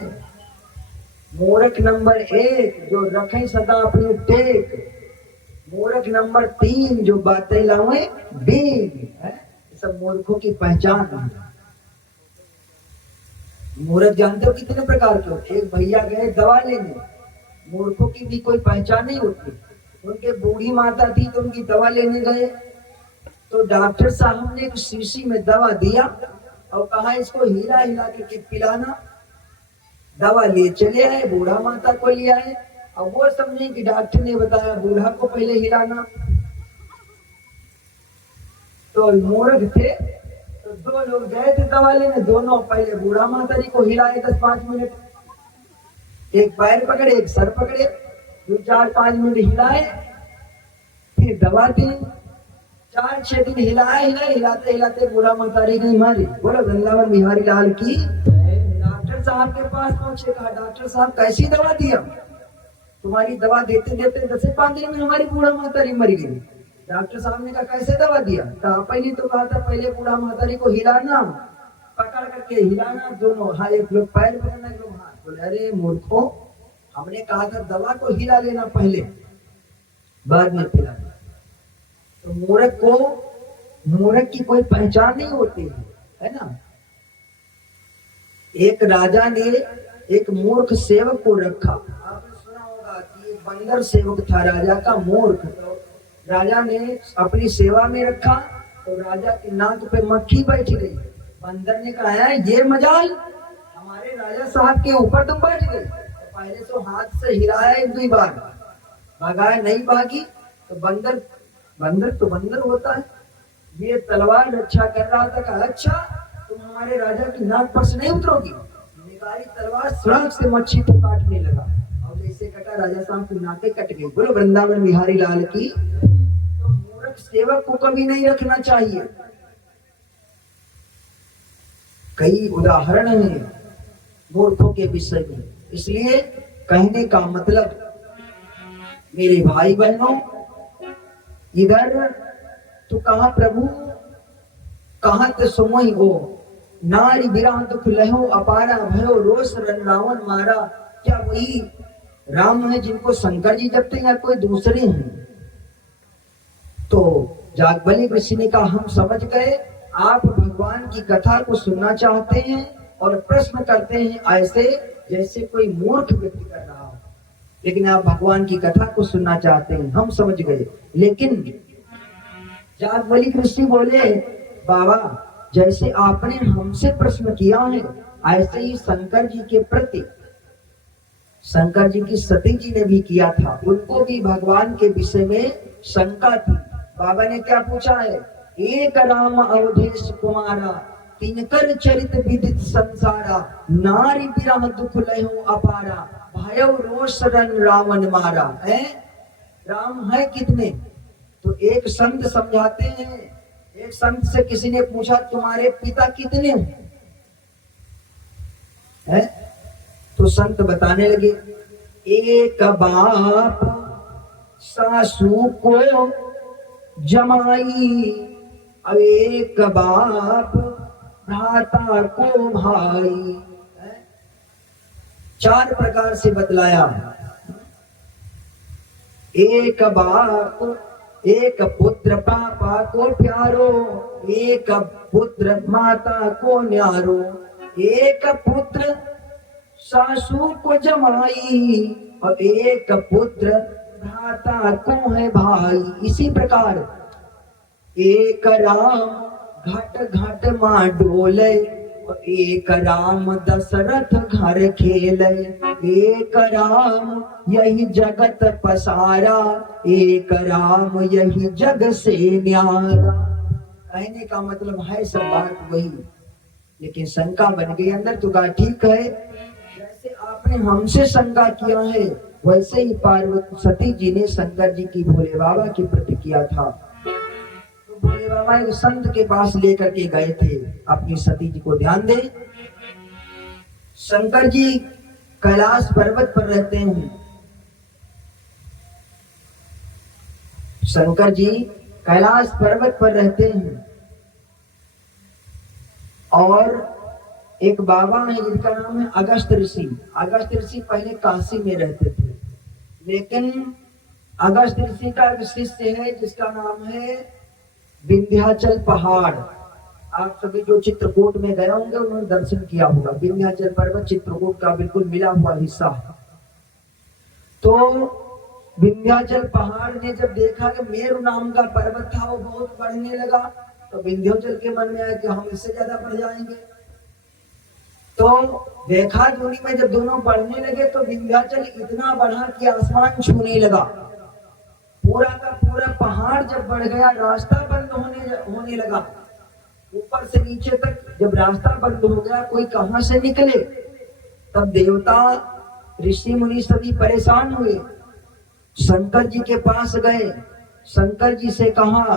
मूर्ख नंबर 1 जो रखे सदा अपनी टेक। मूर्ख नंबर 3 जो बातें लावे बीन है। सब मूर्खों की पहचान है। मूर्ख जानते हो कितने प्रकार के होते? एक भैया गए दवा लेने, मूर्खों की भी कोई पहचान नहीं होती। उनके बूढ़ी माता थी तो उनकी दवा लेने गए, तो डॉक्टर साहब ने एक शीशी में दवा दिया और कहा इसको हिला हिला के पिलाना। दवा ले चले आए, बूढ़ा माता को ले आए, और वो समझे कि डॉक्टर ने बताया बूढ़ा को पहले हिलाना। तो मूर्ख थे, तो 2 लोग गए थे दवा लेने, दोनों पहले बूढ़ा माता जी को हिलाए 10-5 मिनट, एक पैर पकड़े एक सर पकड़े, 2-4-5 मिनट हिलाए, फिर दवा दी। 4-6 दिन हिलाते हिलाते बूढ़ा माता जी नहीं मारी। बोलो वृंदावन बिहारी लाल की। डॉक्टर डॉक्टर साहब के पास पहुंचे, कहा डॉक्टर साहब कैसी दवा दिया, तुम्हारी दवा देते देते 10-5 दिन में हमारी बूढ़ा महतारी मर गई। डॉक्टर साहब ने कहा कैसे दवा दिया, कहा पहले तो कहा था पहले बूढ़ा महतारी को हिलाना, पकड़ करके हिलाना, दोनों हाँ एक लोग पैर पकड़ना एक लोग हाथ। बोले अरे मूर्खों, हमने कहा था दवा को हिला लेना पहले, बाद में पिलाना। तो मूर्ख की कोई पहचान नहीं होती है ना। एक राजा ने एक मूर्ख सेवक को रखा। आपने सुना होगा कि एक बंदर सेवक था राजा का मूर्ख। तो राजा ने अपनी सेवा में रखा, तो राजा की नाक पे मक्खी बैठ गई। बंदर ने कहा है ये मजाल, हमारे राजा साहब के ऊपर तुम बैठ गई। तो पहले तो हाथ से हिलाया 1-2 बार, भगाया नहीं भागी। तो बंदर तो बंदर होता है, ये तलवार रक्षा कर रहा था। कहा अच्छा तुम हमारे राजा की नाक पर से नहीं उतरोगी। निकाली तलवार, सड़क से मच्छी को काटने लगा, और जैसे कटा राजा साहब की नाकें कट गई। बोलो वृंदावन बिहारी लाल की। तो मूर्ख सेवक को कभी नहीं रखना चाहिए। कई उदाहरण हैं मूर्खों के विषय में। इसलिए कहने का मतलब मेरे भाई बहनों, इधर तो कहा प्रभु कहा ते सुमोई हो, नारी विरह दुख लहो अपारा भयो रोष रन रावण मारा। क्या वही राम है जिनको शंकर जी जपते हैं या कोई दूसरे हैं? तो जागबली ऋषि ने कहा हम समझ गए, आप भगवान की कथा को सुनना चाहते हैं और प्रश्न करते हैं ऐसे जैसे कोई मूर्ख व्यक्ति कर रहा हो, लेकिन आप भगवान की कथा को सुनना चाहते हैं, हम समझ गए। लेकिन जागबली ऋषि बोले बाबा जैसे आपने हमसे प्रश्न किया है, ऐसे ही शंकर जी के प्रति शंकर जी की सती जी ने भी किया था। उनको भी भगवान के विषय में शंका थी। बाबा ने क्या पूछा है, एक राम अवधेश कुमारा, तिनकर चरित विदित संसारा, नारी विरह दुख लहो अपारा, भयौ रोष रन रावण मारा। है राम है कितने? तो एक संत समझाते हैं, एक संत से किसी ने पूछा तुम्हारे पिता कितने हैं? तो संत बताने लगे, एक बाप सासू को जमाई, अब एक बाप भ्राता को भाई। 4 प्रकार से बतलाया। एक बाप, एक पुत्र पापा को प्यारो, एक पुत्र माता को न्यारो, एक पुत्र सासू को जमाई, और एक पुत्र भ्राता को है भाई। इसी प्रकार एक राम घट घट मां डोले, और एक राम दशरथ घर खेले, एक राम यही जगत पसारा, एक राम यही जग से न्यारा। कहने का मतलब है सब बात वही, लेकिन शंका बन गई अंदर। तो कहा ठीक है, जैसे आपने हमसे शंका किया है वैसे ही पार्वती सती जी ने शंकर जी की भोले बाबा की प्रति किया था। तो भोले बाबा एक संत के पास लेकर के गए थे अपनी सती जी को। ध्यान दे, शंकर जी कैलाश पर्वत पर रहते हैं। शंकर जी कैलाश पर्वत पर रहते हैं, और एक बाबा है जिनका नाम है अगस्त ऋषि। अगस्त ऋषि पहले काशी में रहते थे, लेकिन अगस्त ऋषि का एक शिष्य है जिसका नाम है विंध्याचल पहाड़। आप सभी जो चित्रकूट में गए होंगे उन्होंने दर्शन किया होगा। विंध्याचल पर्वत चित्रकूट का बिल्कुल मिला हुआ हिस्सा है। तो विंध्याचल पहाड़ ने जब देखा कि मेरु नाम का पर्वत था वो बहुत बढ़ने लगा, तो विंध्याचल के मन में आया कि हम इससे ज्यादा बढ़ जाएंगे। तो देखा दूरी में जब दोनों बढ़ने लगे तो विंध्याचल इतना बढ़ा कि आसमान छूने लगा। पूरा का पूरा पहाड़ जब बढ़ गया, रास्ता बंद होने लगा। ऊपर से नीचे तक जब रास्ता बंद हो गया, कोई कहां से निकले? तब देवता ऋषि मुनि सभी परेशान हुए, शंकर जी के पास गए। शंकर जी से कहा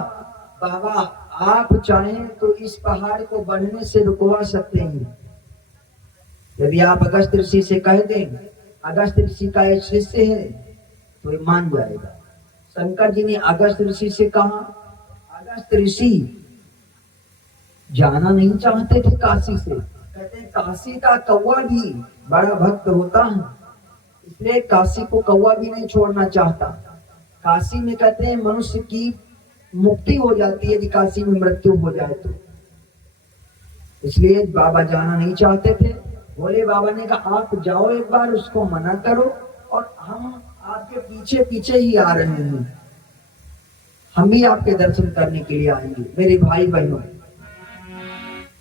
बाबा आप चाहें तो इस पहाड़ को बढ़ने से रुकवा सकते हैं। यदि आप अगस्त ऋषि से कह दें अगस्त ऋषि का एक शिष्य है तो ये मान जाएगा। शंकर जी ने अगस्त ऋषि से कहा, अगस्त ऋषि जाना नहीं चाहते थे काशी से, कहते हैं काशी का कौवा भी बड़ा भक्त होता है, इसलिए काशी को कौवा भी नहीं छोड़ना चाहता। काशी में कहते हैं मनुष्य की मुक्ति हो जाती है यदि काशी में मृत्यु हो जाए तो, इसलिए बाबा जाना नहीं चाहते थे। बोले बाबा ने कहा आप जाओ एक बार, उसको मना करो और हम आपके पीछे पीछे ही आ रहे हैं, हम भी आपके दर्शन करने के लिए आएंगे। मेरे भाई बहनों,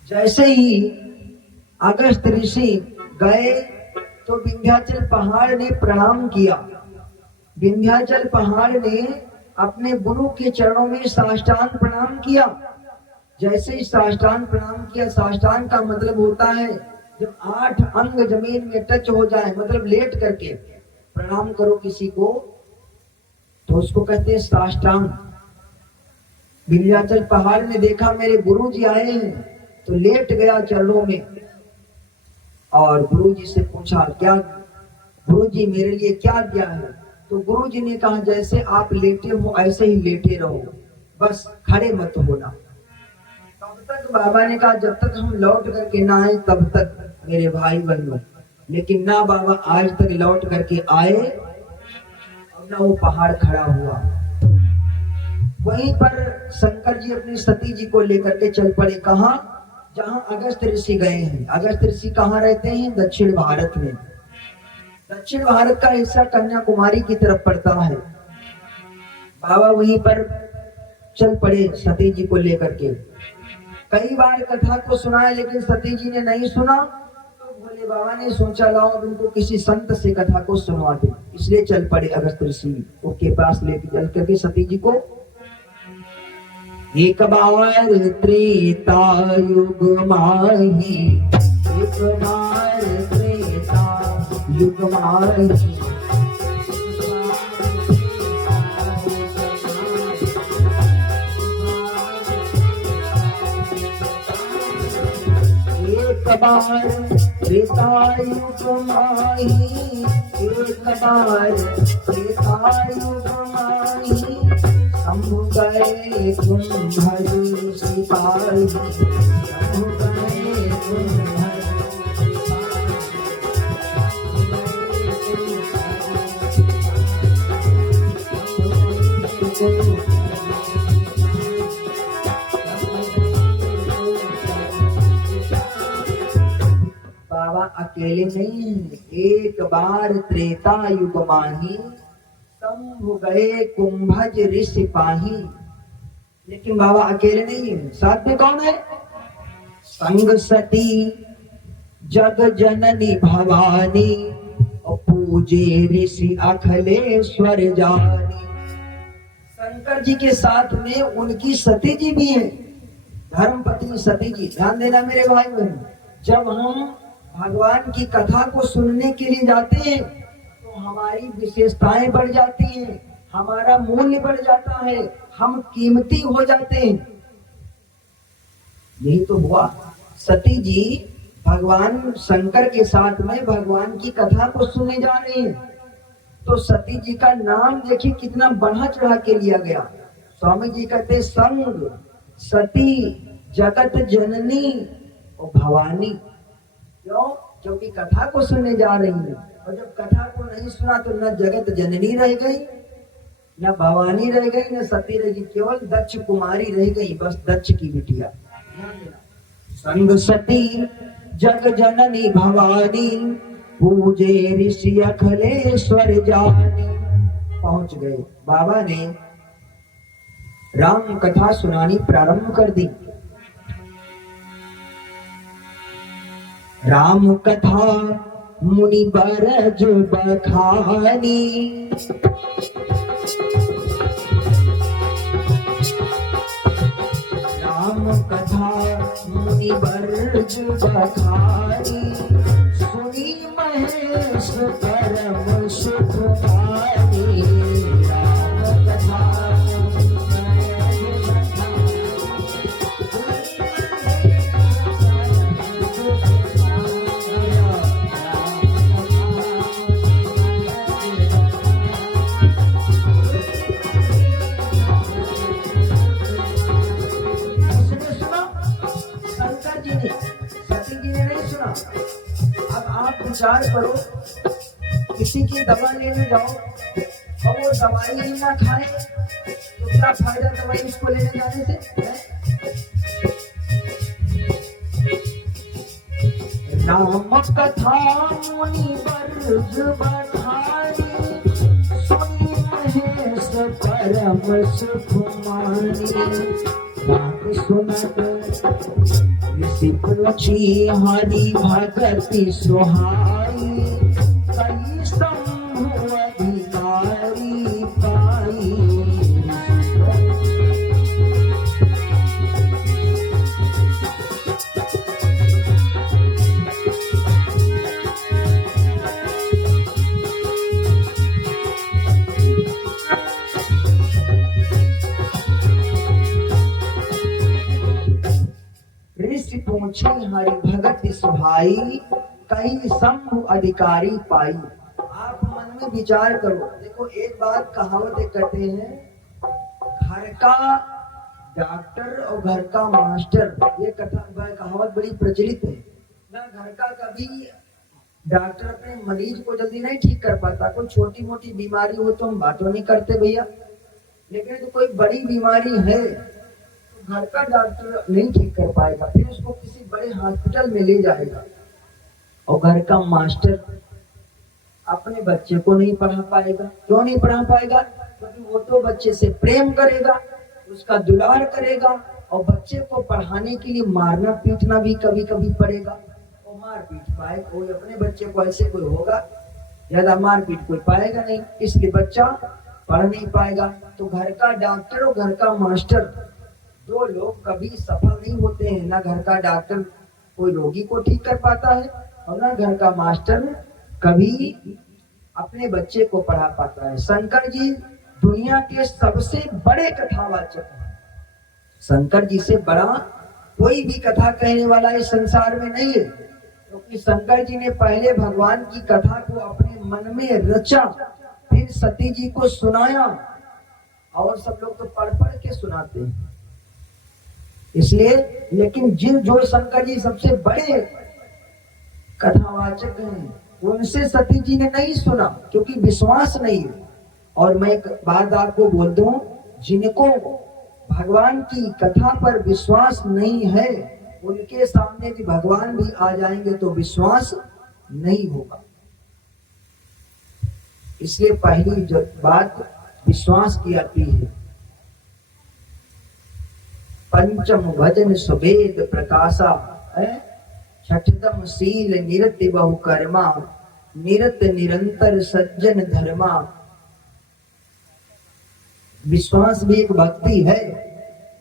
जैसे ही अगस्त ऋषि गए तो विंध्याचल पहाड़ ने प्रणाम किया। विंध्याचल पहाड़ ने अपने गुरु के चरणों में साष्टांग प्रणाम किया। जैसे ही साष्टांग प्रणाम किया, साष्टांग का मतलब होता है जब 8 अंग जमीन में टच हो जाए, मतलब लेट करके प्रणाम करो किसी को तो उसको कहते हैं साष्टांग। विंध्याचल पहाड़ ने देखा मेरे गुरु जी आए हैं तो लेट गया चरणों में और गुरु जी से पूछा, क्या गुरु जी मेरे लिए क्या दिया है? तो गुरु जी ने कहा जैसे आप लेटे हो ऐसे ही लेटे रहो, बस खड़े मत होना। तब तक बाबा ने कहा जब तक हम लौट करके ना आए तब तक मेरे भाई बहनों, लेकिन ना बाबा आज तक लौट करके आए और ना वो पहाड़ खड़ा हुआ। वहीं पर शंकर जी अपनी सती जी को लेकर के चल पड़े। कहा? जहां अगस्त ऋषि गए हैं। अगस्त ऋषि कहाँ रहते हैं? दक्षिण भारत में। दक्षिण भारत का हिस्सा कन्याकुमारी की तरफ पड़ता है। बाबा वहीं पर चल पड़े सती जी को लेकर के। कई बार कथा को सुनाया लेकिन सती जी ने नहीं सुना, तो भोले बाबा ने सोचा लाओ अब इनको किसी संत से कथा को सुनवा दे, इसलिए चल पड़े अगस्त ऋषि के पास लेकर चल करके सती जी को। एक बार त्रेता युग माही, एक बार त्रेता युग माही, एक बार त्रेता युग माही, एक बार त्रेता युग माही, शंभु गए कुंभज सिपाही, शंभु गए कुंभज बाबा अकेले नहीं है। एक बार त्रेता युग माही, शंभु गए कुंभज ऋषि पाही। लेकिन बाबा अकेले नहीं है, साथ में कौन है? संग सती जग जननी भवानी, और पूजे ऋषि अखिलेश्वर जानी। शंकर जी के साथ में उनकी सती जी भी है, धर्म पत्नी सती जी। ध्यान देना मेरे भाई बहन, जब हम भगवान की कथा को सुनने के लिए जाते हैं तो हमारी विशेषताएं बढ़ जाती हैं, हमारा मूल्य बढ़ जाता है, हम कीमती हो जाते हैं। यही तो हुआ। सती जी भगवान शंकर के साथ में भगवान की कथा को सुनने जा रहे हैं, तो सती जी का नाम देखिए कितना बढ़ा चढ़ा के लिया गया। स्वामी जी कहते संग सती जगत जननी और भवानी। क्यों? क्योंकि कथा को सुनने जा रही है, और जब कथा को नहीं सुना तो न जगत जननी रह गई, न भवानी रह गई, न सती रह गई, केवल दक्ष कुमारी रह गई, बस दक्ष की बिटिया। संग सती जग जननी भवानी, पूजे ऋषि अखिलेश्वर जानी। पहुंच गए। बाबा ने राम कथा सुनानी प्रारंभ कर दी। राम कथा मुनि बरज बखानी, राम कथा मुनि बरज बखानी, सुनी महेश परम सुख पानी। राम कथा विचार करो, किसी की दवा लेने जाओ और वो दवाई ही ना खाए तो क्या फायदा दवाई उसको लेने जाने से, राम कथा मुनि वर्ज बखानी, सुनी महेश परम सुकुमारी। बात सुनत ऋषि पूछी हरि भगति सुहाई, कई शंभु अधिकारी पाई। ऋषि पूछे हरि भगत सुहाई, कई शंभु अधिकारी पाई। आप मन में विचार करो, देखो एक बात कहावत कहते हैं, घर का डॉक्टर और घर का मास्टर, ये कहावत बड़ी प्रचलित है ना। घर का कभी डॉक्टर अपने मरीज को जल्दी नहीं ठीक कर पाता, कोई छोटी मोटी बीमारी हो तो हम बातों नहीं करते भैया, लेकिन तो कोई बड़ी बीमारी है घर का डॉक्टर नहीं ठीक कर पाएगा, फिर उसको किसी बड़े हॉस्पिटल में ले जाएगा। और घर का मास्टर अपने बच्चे को नहीं पढ़ा पाएगा। क्यों नहीं पढ़ा पाएगा? क्योंकि वो तो बच्चे से प्रेम करेगा, उसका दुलार करेगा, और बच्चे को पढ़ाने के लिए मारना पीटना भी कभी कभी पड़ेगा। और मार पीट पाए कोई अपने बच्चे को, ऐसे कोई होगा? ज्यादा मार पीट कोई पाएगा नहीं, इसलिए बच्चा पढ़ नहीं पाएगा। तो घर का डॉक्टर और घर का मास्टर दो लोग कभी सफल नहीं होते हैं। ना घर का डॉक्टर कोई रोगी को ठीक कर पाता है और ना घर का मास्टर कभी अपने बच्चे को पढ़ा पाता है। शंकर जी दुनिया के सबसे बड़े कथावाचक हैं। शंकर जी से बड़ा कोई भी कथा कहने वाला इस संसार में नहीं है, क्योंकि शंकर जी ने पहले भगवान की कथा को अपने मन में रचा, फिर सती जी को सुनाया, और सब लोग तो पढ़ पढ़ के सुनाते हैं इसलिए। लेकिन जो शंकर जी सबसे बड़े कथावाचक हैं, उनसे सती जी ने नहीं सुना, क्योंकि विश्वास नहीं है। और मैं एक बात आपको बोल दूं, जिनको भगवान की कथा पर विश्वास नहीं है, उनके सामने भी भगवान भी आ जाएंगे तो विश्वास नहीं होगा। इसलिए पहली जो बात विश्वास की आती है। पंचम भजन सुवेद प्रकाशा, छठतम शील निरति बहु कर्मा, निरत निरंतर सज्जन धर्मा। विश्वास भी एक भक्ति है।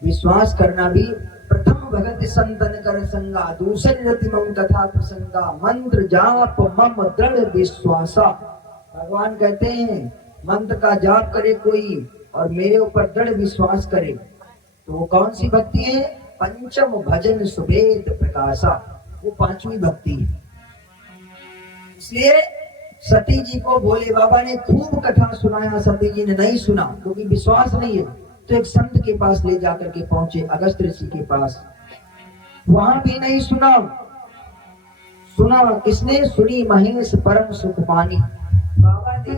विश्वास करना भी प्रथम भगत संतन कर संगा, दूसरी रति मम कथा प्रसंगा, मंत्र जाप मम दृढ़ विश्वासा। भगवान कहते हैं मंत्र का जाप करे कोई और मेरे ऊपर दृढ़ विश्वास करे, तो वो कौन सी भक्ति है? पंचम भजन सुवेद प्रकाशा, वो पांचवी भक्ति है। इसलिए सती जी को भोले बाबा ने खूब कथा सुनाया, सती जी ने नहीं सुना क्योंकि विश्वास नहीं है। तो एक संत के पास ले जाकर के पहुंचे, अगस्त्य ऋषि के पास, वहां भी नहीं सुना। सुना किसने? सुनी महेश परम सुख पानी। बाबा ने,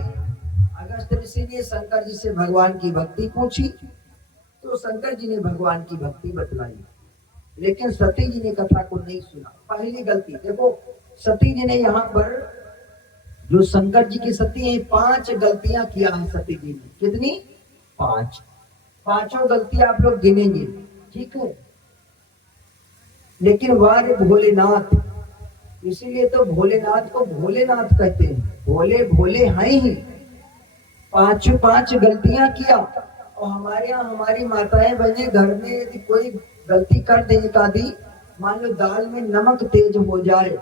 अगस्त्य ऋषि ने शंकर जी से भगवान की भक्ति पूछी, तो शंकर जी ने भगवान की भक्ति बतलाई, लेकिन सती जी ने कथा को नहीं सुना। पहली गलती देखो, सती जी ने यहाँ पर जो शंकर जी की सती है, 5 गलतियां किया है सती जी ने। कितनी? 5। पांचों गलतियां आप लोग गिनेंगे, ठीक है? लेकिन वारे भोलेनाथ, इसीलिए तो भोलेनाथ को भोलेनाथ कहते हैं। भोले भोले हैं ही। 5 गलतियां किया। और हमारे यहाँ हमारी माताएं बहनें घर में यदि कोई गलती कर दे, एक आधी, मान लो दाल में नमक तेज हो जाए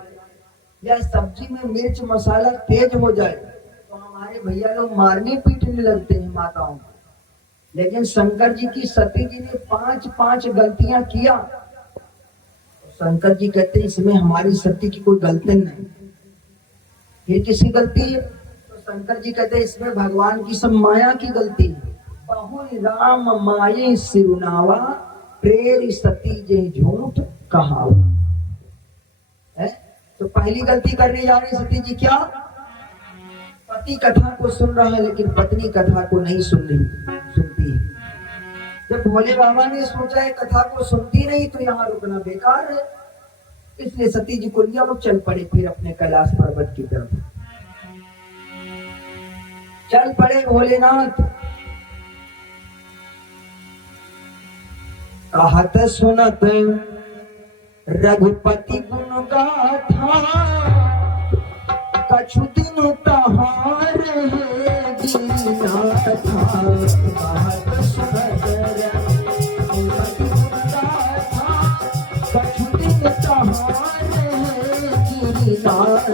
या सब्जी में मिर्च मसाला तेज हो जाए, तो हमारे भैया लोग मारने पीटने लगते हैं माताओं को। लेकिन शंकर जी की सती जी ने 5 गलतियां किया। शंकर जी कहते हैं इसमें हमारी सती की कोई गलती नहीं। फिर किसकी गलती है? तो शंकर जी कहते हैं इसमें भगवान की सब माया की गलती है। बहु राम माये सिरुनावा, प्रेर सती जे झूठ कहावा। तो पहली गलती करने जा रही सती जी क्या? पति कथा को सुन रहा है लेकिन पत्नी कथा को नहीं सुनती है। जब भोले बाबा ने सोचा है कथा को सुनती नहीं तो यहाँ रुकना बेकार है, इसलिए सती जी को लिया, वो चल पड़े फिर अपने कैलाश पर्वत की तरफ। चल पड़े भोलेनाथ। कहत सुनत रघुपति गुण गाथा, कछु दिन तहार गिरनाथ। कहत सुनत रघुपति गुण गाथा, कछु दिन तहार गिरनाथ।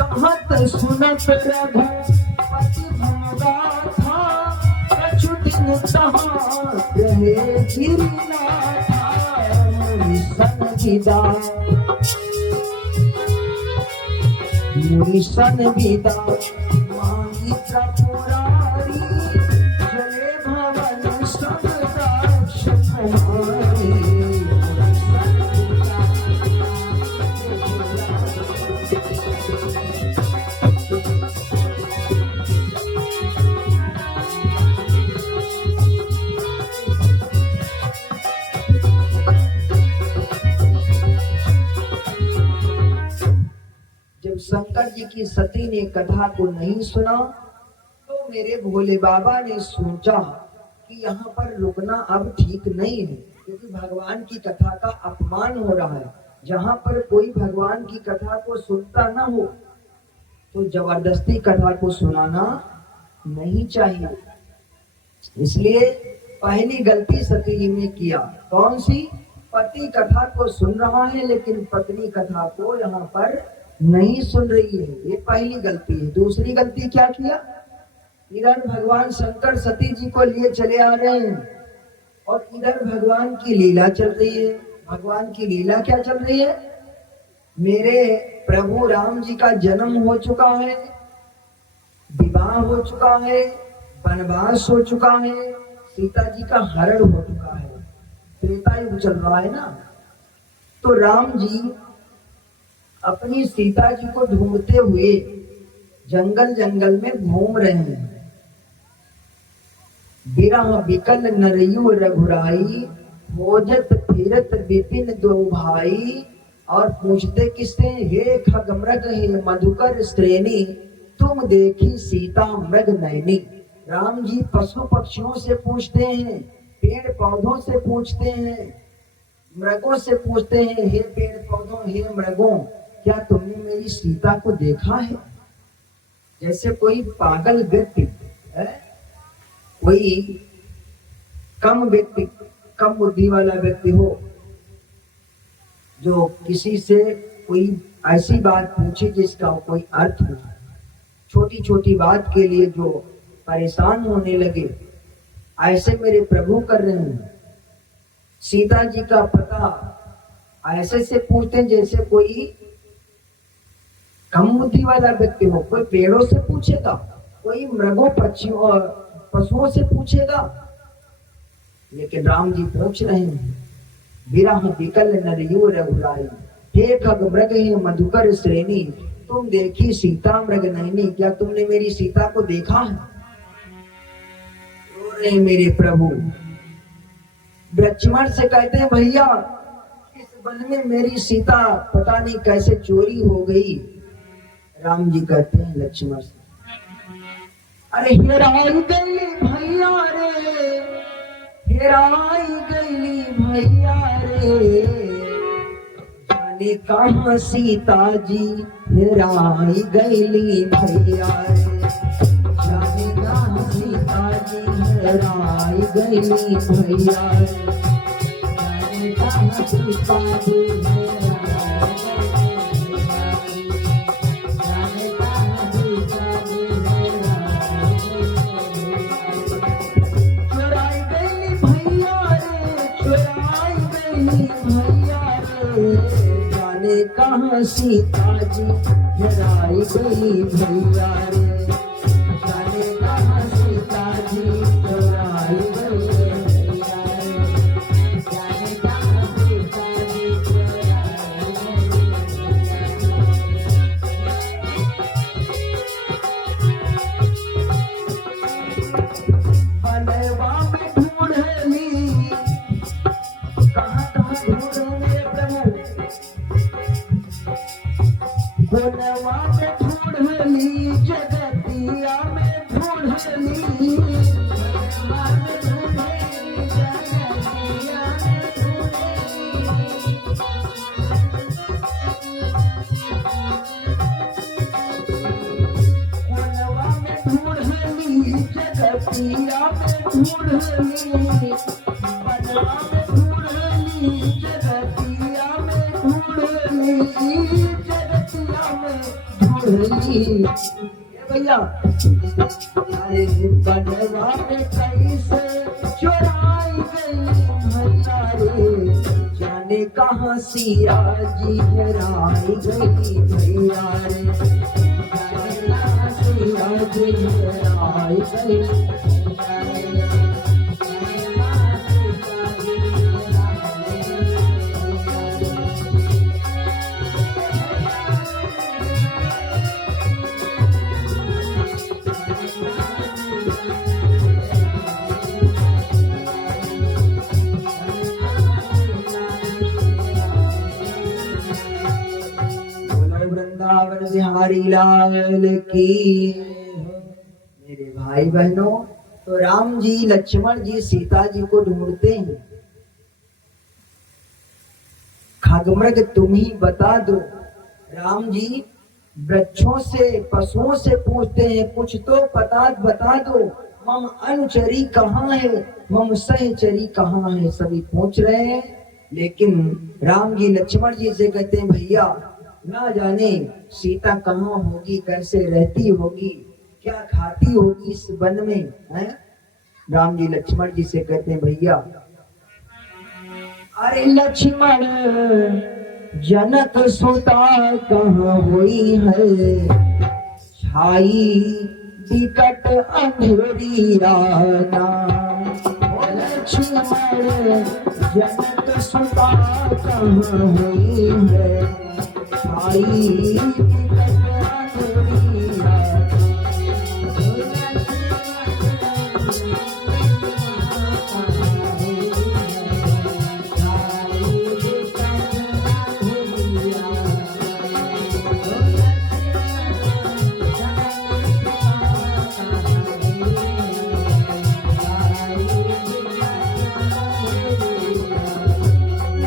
कहत सुनत सुनत रघुपति गुण गाथा, कछु दिन तहार रहे गिरनाथ। मुनिसन विदा मांगी त्रिपुरारी, चले भवन सब दाक्ष कुमारी। शंकर जी की सती ने कथा को नहीं सुना तो मेरे भोले बाबा ने सोचा कि यहाँ पर रुकना अब ठीक नहीं है, क्योंकि भगवान की कथा का अपमान हो रहा है। जहाँ पर कोई भगवान की कथा को सुनता ना हो तो जबरदस्ती कथा को सुनाना नहीं चाहिए। इसलिए पहली गलती सती जी ने किया। कौन सी? पति कथा को सुन रहा है लेकिन पत्नी कथा को यहाँ पर नहीं सुन रही है, ये पहली गलती है। दूसरी गलती क्या किया? इधर भगवान शंकर सती जी को लिए चले आ रहे हैं और इधर भगवान की लीला चल रही है। भगवान की लीला क्या चल रही है? मेरे प्रभु राम जी का जन्म हो चुका है, विवाह हो चुका है, वनवास हो चुका है, सीता जी का हरण हो चुका है, त्रेता युग चल रहा है ना। तो राम जी अपनी सीता जी को ढूंढते हुए जंगल जंगल में घूम रहे हैं। बिरह बिकल नरयु रघुराई, खोजत फिरत विपिन दो भाई। और पूछते किससे? हे खगमृग हे मधुकर श्रेणी, तुम देखी सीता मृग नयनी। राम जी पशु पक्षियों से पूछते हैं, पेड़ पौधों से पूछते हैं, मृगों से पूछते हैं, हे पेड़ पौधों हे मृगों, क्या तुमने मेरी सीता को देखा है? जैसे कोई पागल व्यक्ति, कोई कम बुद्धि वाला व्यक्ति हो जो किसी से कोई ऐसी बात पूछे जिसका कोई अर्थ हो, छोटी छोटी बात के लिए जो परेशान होने लगे, ऐसे मेरे प्रभु कर रहे हैं। सीता जी का पता ऐसे से पूछते हैं जैसे कोई कम बुद्धि वाला व्यक्ति हो। कोई पेड़ों से पूछेगा, कोई मृगों पक्षियों और पशुओं से पूछेगा, लेकिन राम जी पूछ रहे हैं, बिरह बिकल नरयु रघुराई, हे खगमृग हे मधुकर श्रेणी, तुम देखी सीता मृग नयनी, क्या तुमने मेरी सीता को देखा है? रो रहे मेरे प्रभु। लक्ष्मण से कहते हैं, भैया इस वन में मेरी सीता पता नहीं कैसे चोरी हो गई। राम जी कहते हैं लक्ष्मण से, अरे हेराई गई भैया रे, हेराई गई भैया रे, जाने कहाँ सीता जी हेराई गई भैया रे, जाने कहाँ सीता जी हेराई गई भैया रे, जाने कहाँ सीता जी भैया रे, जाने कहाँ सीता जी हेराई गई भैया रे, जाने कहाँ सीता जी हेराई गई भैया रे, जाने कहाँ सीता जी हेराई गई। बनवा में ढूंढली, कहाँ कहाँ ढूंढोगे प्रभु, बनवा में ढूंढली, जगतिया में ढूंढली, बनवा में ढूंढली, जगतिया में ढूंढली, बनवा में ढूंढली, जगतिया में ढूंढली, बनवा में ढूंढली, जगतिया में ढूंढली, जगतिया में ढूंढली। भैया अरे बनवा में कैसे चुराई गई भैया रे, जाने कहाँ सिया जी हेराई गई भैया रे, जाने कहाँ सिया जी हेराई गई भैया रे, जाने कहाँ सीता जी बोलो वृंदावन बिहारी लाल की। मेरे भाई बहनों, तो राम जी लक्ष्मण जी सीता जी को ढूंढते हैं। खगमृग तुम ही बता दो, राम जी वृक्षों से पशुओं से पूछते हैं, कुछ तो पता बता दो, मम अनुचरी कहाँ है, मम सहचरी कहाँ है, सभी पूछ रहे हैं। लेकिन राम जी लक्ष्मण जी से कहते हैं भैया ना जाने सीता कहाँ होगी, कैसे रहती होगी, क्या खाती होगी इस वन में है? राम जी लक्ष्मण जी से कहते हैं भैया अरे लक्ष्मण जनक सुता कहाँ हुई है, छाई विकट अंधेरिया लक्ष्मण जनक सुता कहाँ हुई है, छाई विकट अंधेरिया।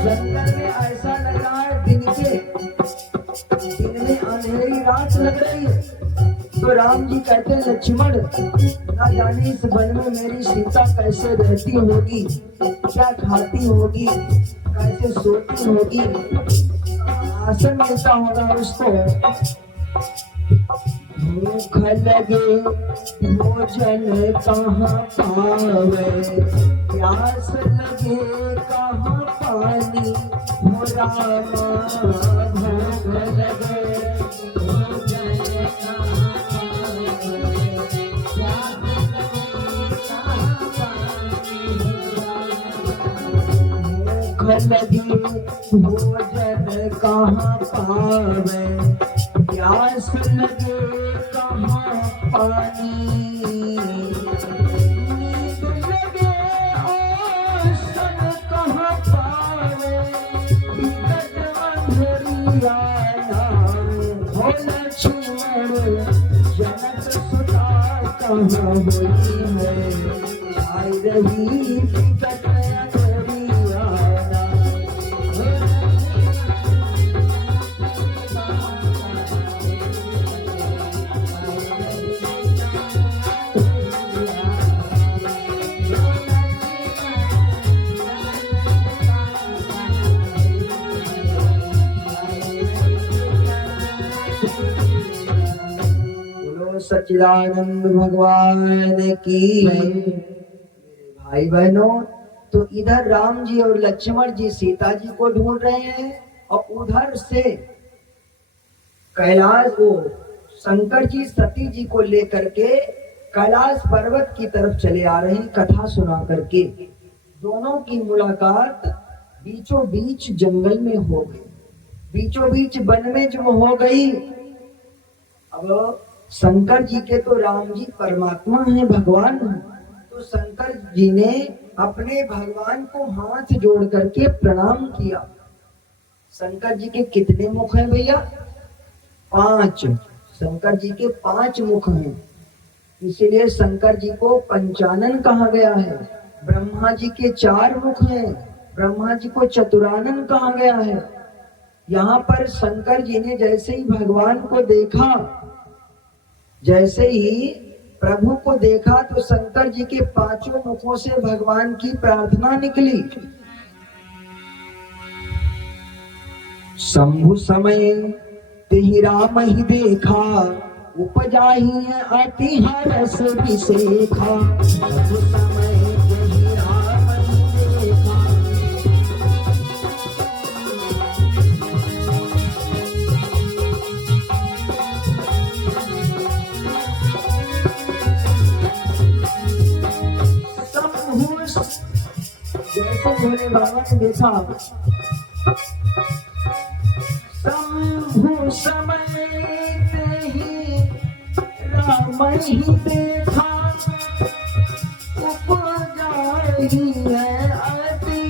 जंगल में ऐसा लग रहा है दिन में अंधेरी रात लग रही है। तो राम जी कहते हैं लक्ष्मण ना जाने इस वन में मेरी सीता कैसे रहती होगी, क्या खाती होगी, कैसे सोती होगी, आसन मिलता होगा उसको, भूख लगे भोजन कहाँ पावे, प्यास लगे कहाँ पानी, हो रामा भूख लगे भोजन कहाँ पावे, प्यास लगे कहाँ पानी, भूख लगी भोजन कहाँ पावे, प्यास लगे कहाँ पानी, नींद लगे आसन कहाँ पावे, विकट अंधेरिया हो लक्ष्मण जनक सुता कहाँ हुई है, आई रही विकट अंधेरिया। सच्चिदानंद भगवान की। भाई बहनों, तो इधर राम जी और लक्ष्मण जी सीता जी को ढूंढ रहे हैं और उधर से कैलाश को शंकर जी सती जी को लेकर के कैलाश पर्वत की तरफ चले आ रहे हैं कथा सुना करके। दोनों की मुलाकात बीचों बीच जंगल में हो गई, बीचों बीच वन में जो हो गई। अब शंकर जी के तो राम जी परमात्मा है, भगवान है, तो शंकर जी ने अपने भगवान को हाथ जोड़ करके प्रणाम किया। शंकर जी के कितने मुख हैं भैया? 5। शंकर जी के 5 मुख हैं, इसलिए शंकर जी को पंचानन कहा गया है। ब्रह्मा जी के 4 मुख हैं, ब्रह्मा जी को चतुरानन कहा गया है। यहाँ पर शंकर जी ने जैसे ही भगवान को देखा, जैसे ही प्रभु को देखा, तो शंकर जी के 5 मुखों से भगवान की प्रार्थना निकली। शंभु समय तेहि राम ही देखा, उपजाहि अति हरस विसेखा। शंभु समय तेहि राम ही देखा। जैसे भोले बाबा ने देखा, शंभु समय तेहि राम ही देखा, उपजाहि अति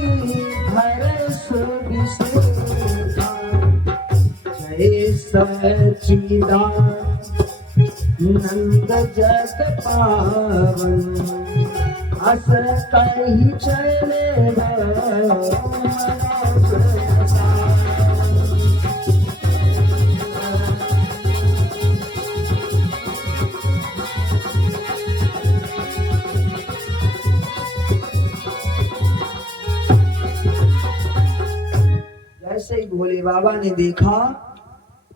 हरस विसेखा। जय सच्चिदानंद जग पावन, अस कहि चले जैसे ही भोले बाबा ने देखा,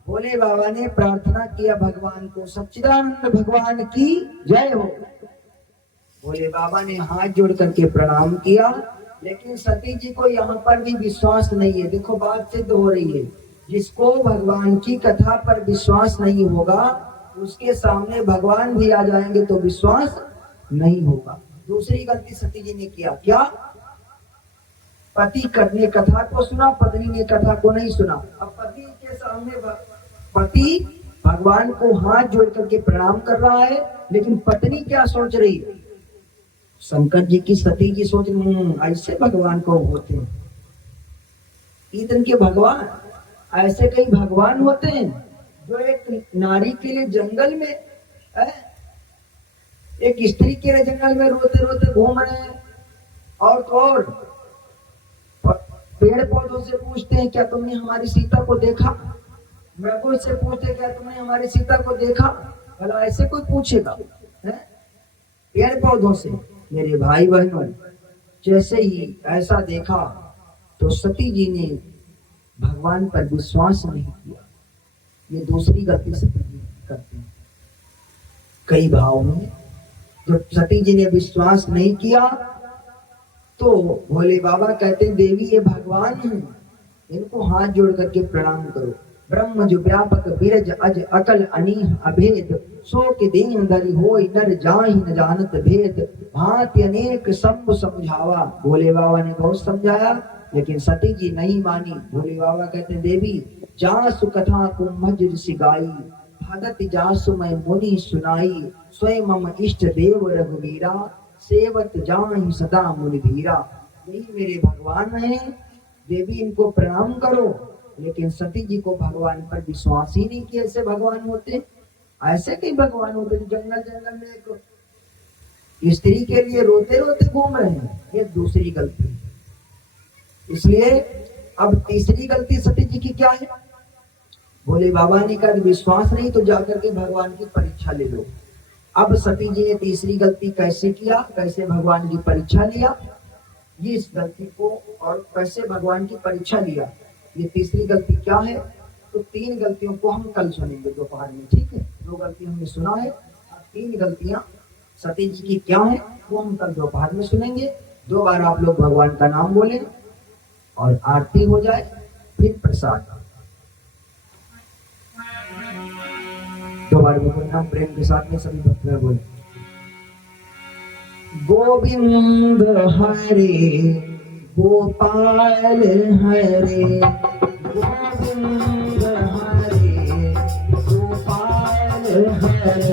भोले बाबा ने प्रार्थना किया भगवान को, सच्चिदानंद भगवान की जय हो। भोले बाबा ने हाथ जोड़ करके प्रणाम किया, लेकिन सती जी को यहाँ पर भी विश्वास नहीं है। देखो बात सिद्ध हो रही है, जिसको भगवान की कथा पर विश्वास नहीं होगा, उसके सामने भगवान भी आ जाएंगे तो विश्वास नहीं होगा। दूसरी गलती सती जी ने किया, क्या? पति ने कथा को सुना, पत्नी ने कथा को नहीं सुना। अब पति के सामने पति भगवान को हाथ जोड़ करके प्रणाम कर रहा है, लेकिन पत्नी क्या सोच रही है? शंकर जी की सती जी सोच रही, ऐसे भगवान को होते हैं, इतन के भगवान, ऐसे कई भगवान होते हैं जो एक नारी के लिए जंगल में एक स्त्री के लिए जंगल में रोते रोते घूम रहे हैं, और तो और पेड़ पौधों से पूछते हैं क्या तुमने हमारी सीता को देखा, मृगों से पूछते क्या तुमने हमारी सीता को देखा। भला ऐसे कोई पूछेगा है? पेड़ पौधों से। मेरे भाई बहनों, जैसे ही ऐसा देखा तो सती जी ने भगवान पर विश्वास नहीं किया। ये दूसरी गलती सती जी करती है। कई भाव में जब सती जी ने विश्वास नहीं किया तो भोले बाबा कहते हैं, देवी ये भगवान हैं, इनको हाथ जोड़ करके प्रणाम करो। ब्रह्म जो व्यापक बिरज अज अकल अनीह अभेद, सो के दीन दरि होय नर जाहि न जानत भेद, भांति अनेक संभ समझावा। भोले बाबा ने बहुत समझाया, लेकिन सती जी नहीं मानी। भोले बाबा कहते हैं, देवी जासु कथा कुंभज ऋषि गाई, भगत जासु मैं मुनि सुनाई, स्वयं मम इष्ट देव रघुवीरा, सेवत जाहि सदा मुनि धीरा। यही मेरे भगवान हैं, देवी इनको प्रणाम करो। लेकिन सती जी को भगवान पर विश्वास ही नहीं कि ऐसे भगवान होते। ऐसे कई भगवान होते जो जंगल जंगल में एक स्त्री के लिए रोते रोते घूम रहे हैं। ये दूसरी गलती। इसलिए अब तीसरी गलती सती जी की क्या है? भोले बाबा ने कहा विश्वास नहीं तो जाकर के भगवान की परीक्षा ले लो। अब सती जी ने तीसरी गलती कैसे किया, कैसे भगवान की परीक्षा लिया, ये इस गलती को और कैसे भगवान की परीक्षा लिया, ये तीसरी गलती क्या है? तो 3 गलतियों को हम कल सुनेंगे दोपहर में, ठीक है? 2 गलती हमने सुना है, 3 गलतियां सती जी की क्या है वो हम कल दोपहर में सुनेंगे। 2 बार आप लोग भगवान का नाम बोले और आरती हो जाए, फिर प्रसाद। 2 बार भगवान नाम प्रेम के साथ में सभी भक्त में बोले। गोविंद हरे गोपाल हरे, गोविंद हरे गोपाल हरे,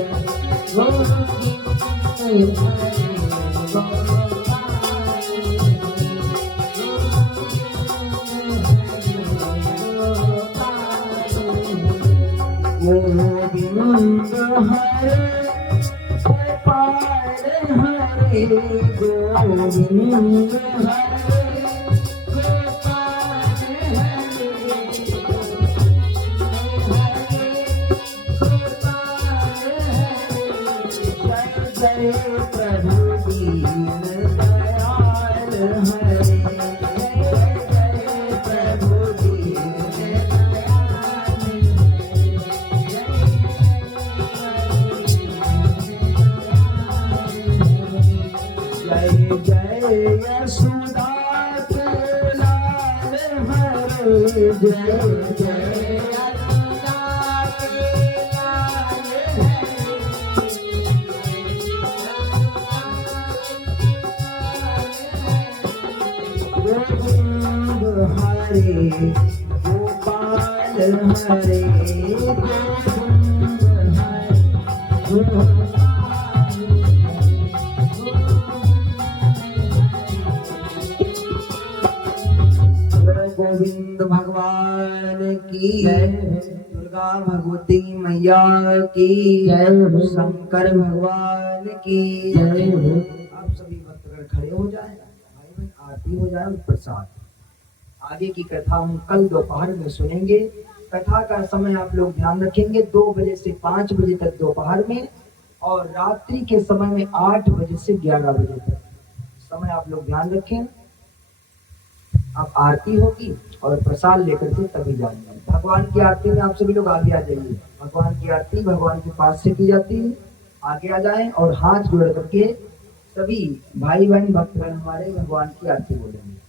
गोविंद हरे गोपाल हरे, गोविंद हरे गोपाल हरे, जय जय प्रभु दीन दयाल हरे, जय जय प्रभु दीन यशोदा के लाल हरे, जय जय यशोदा के लाल हरे, गोविंद हरे गोपाल हरे, गोविंद हरे गोविंद भगवान की जय, दुर्गा भगवती मैया की जय, शंकर भगवान की जय। आप सभी भक्तगण खड़े हो जाए, भाई बहन आरती हो जाए और प्रसाद। आगे की कथा हम कल दोपहर में सुनेंगे। कथा का समय आप लोग ध्यान रखेंगे, 2 बजे से 5 बजे तक दोपहर में, और रात्रि के समय में 8 बजे से 11 बजे तक समय आप लोग ध्यान रखें। अब आरती होगी और प्रसाद लेकर के तभी जाएंगे। भगवान की आरती में आप सभी लोग आगे आ जाइए। भगवान की आरती भगवान के पास से की जाती है। आगे आ जाएं और हाथ जोड़ करके सभी भाई बहन भक्तगण हमारे भगवान की आरती बोलेंगे।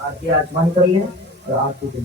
आरती आचमन कर लें और आरती दें।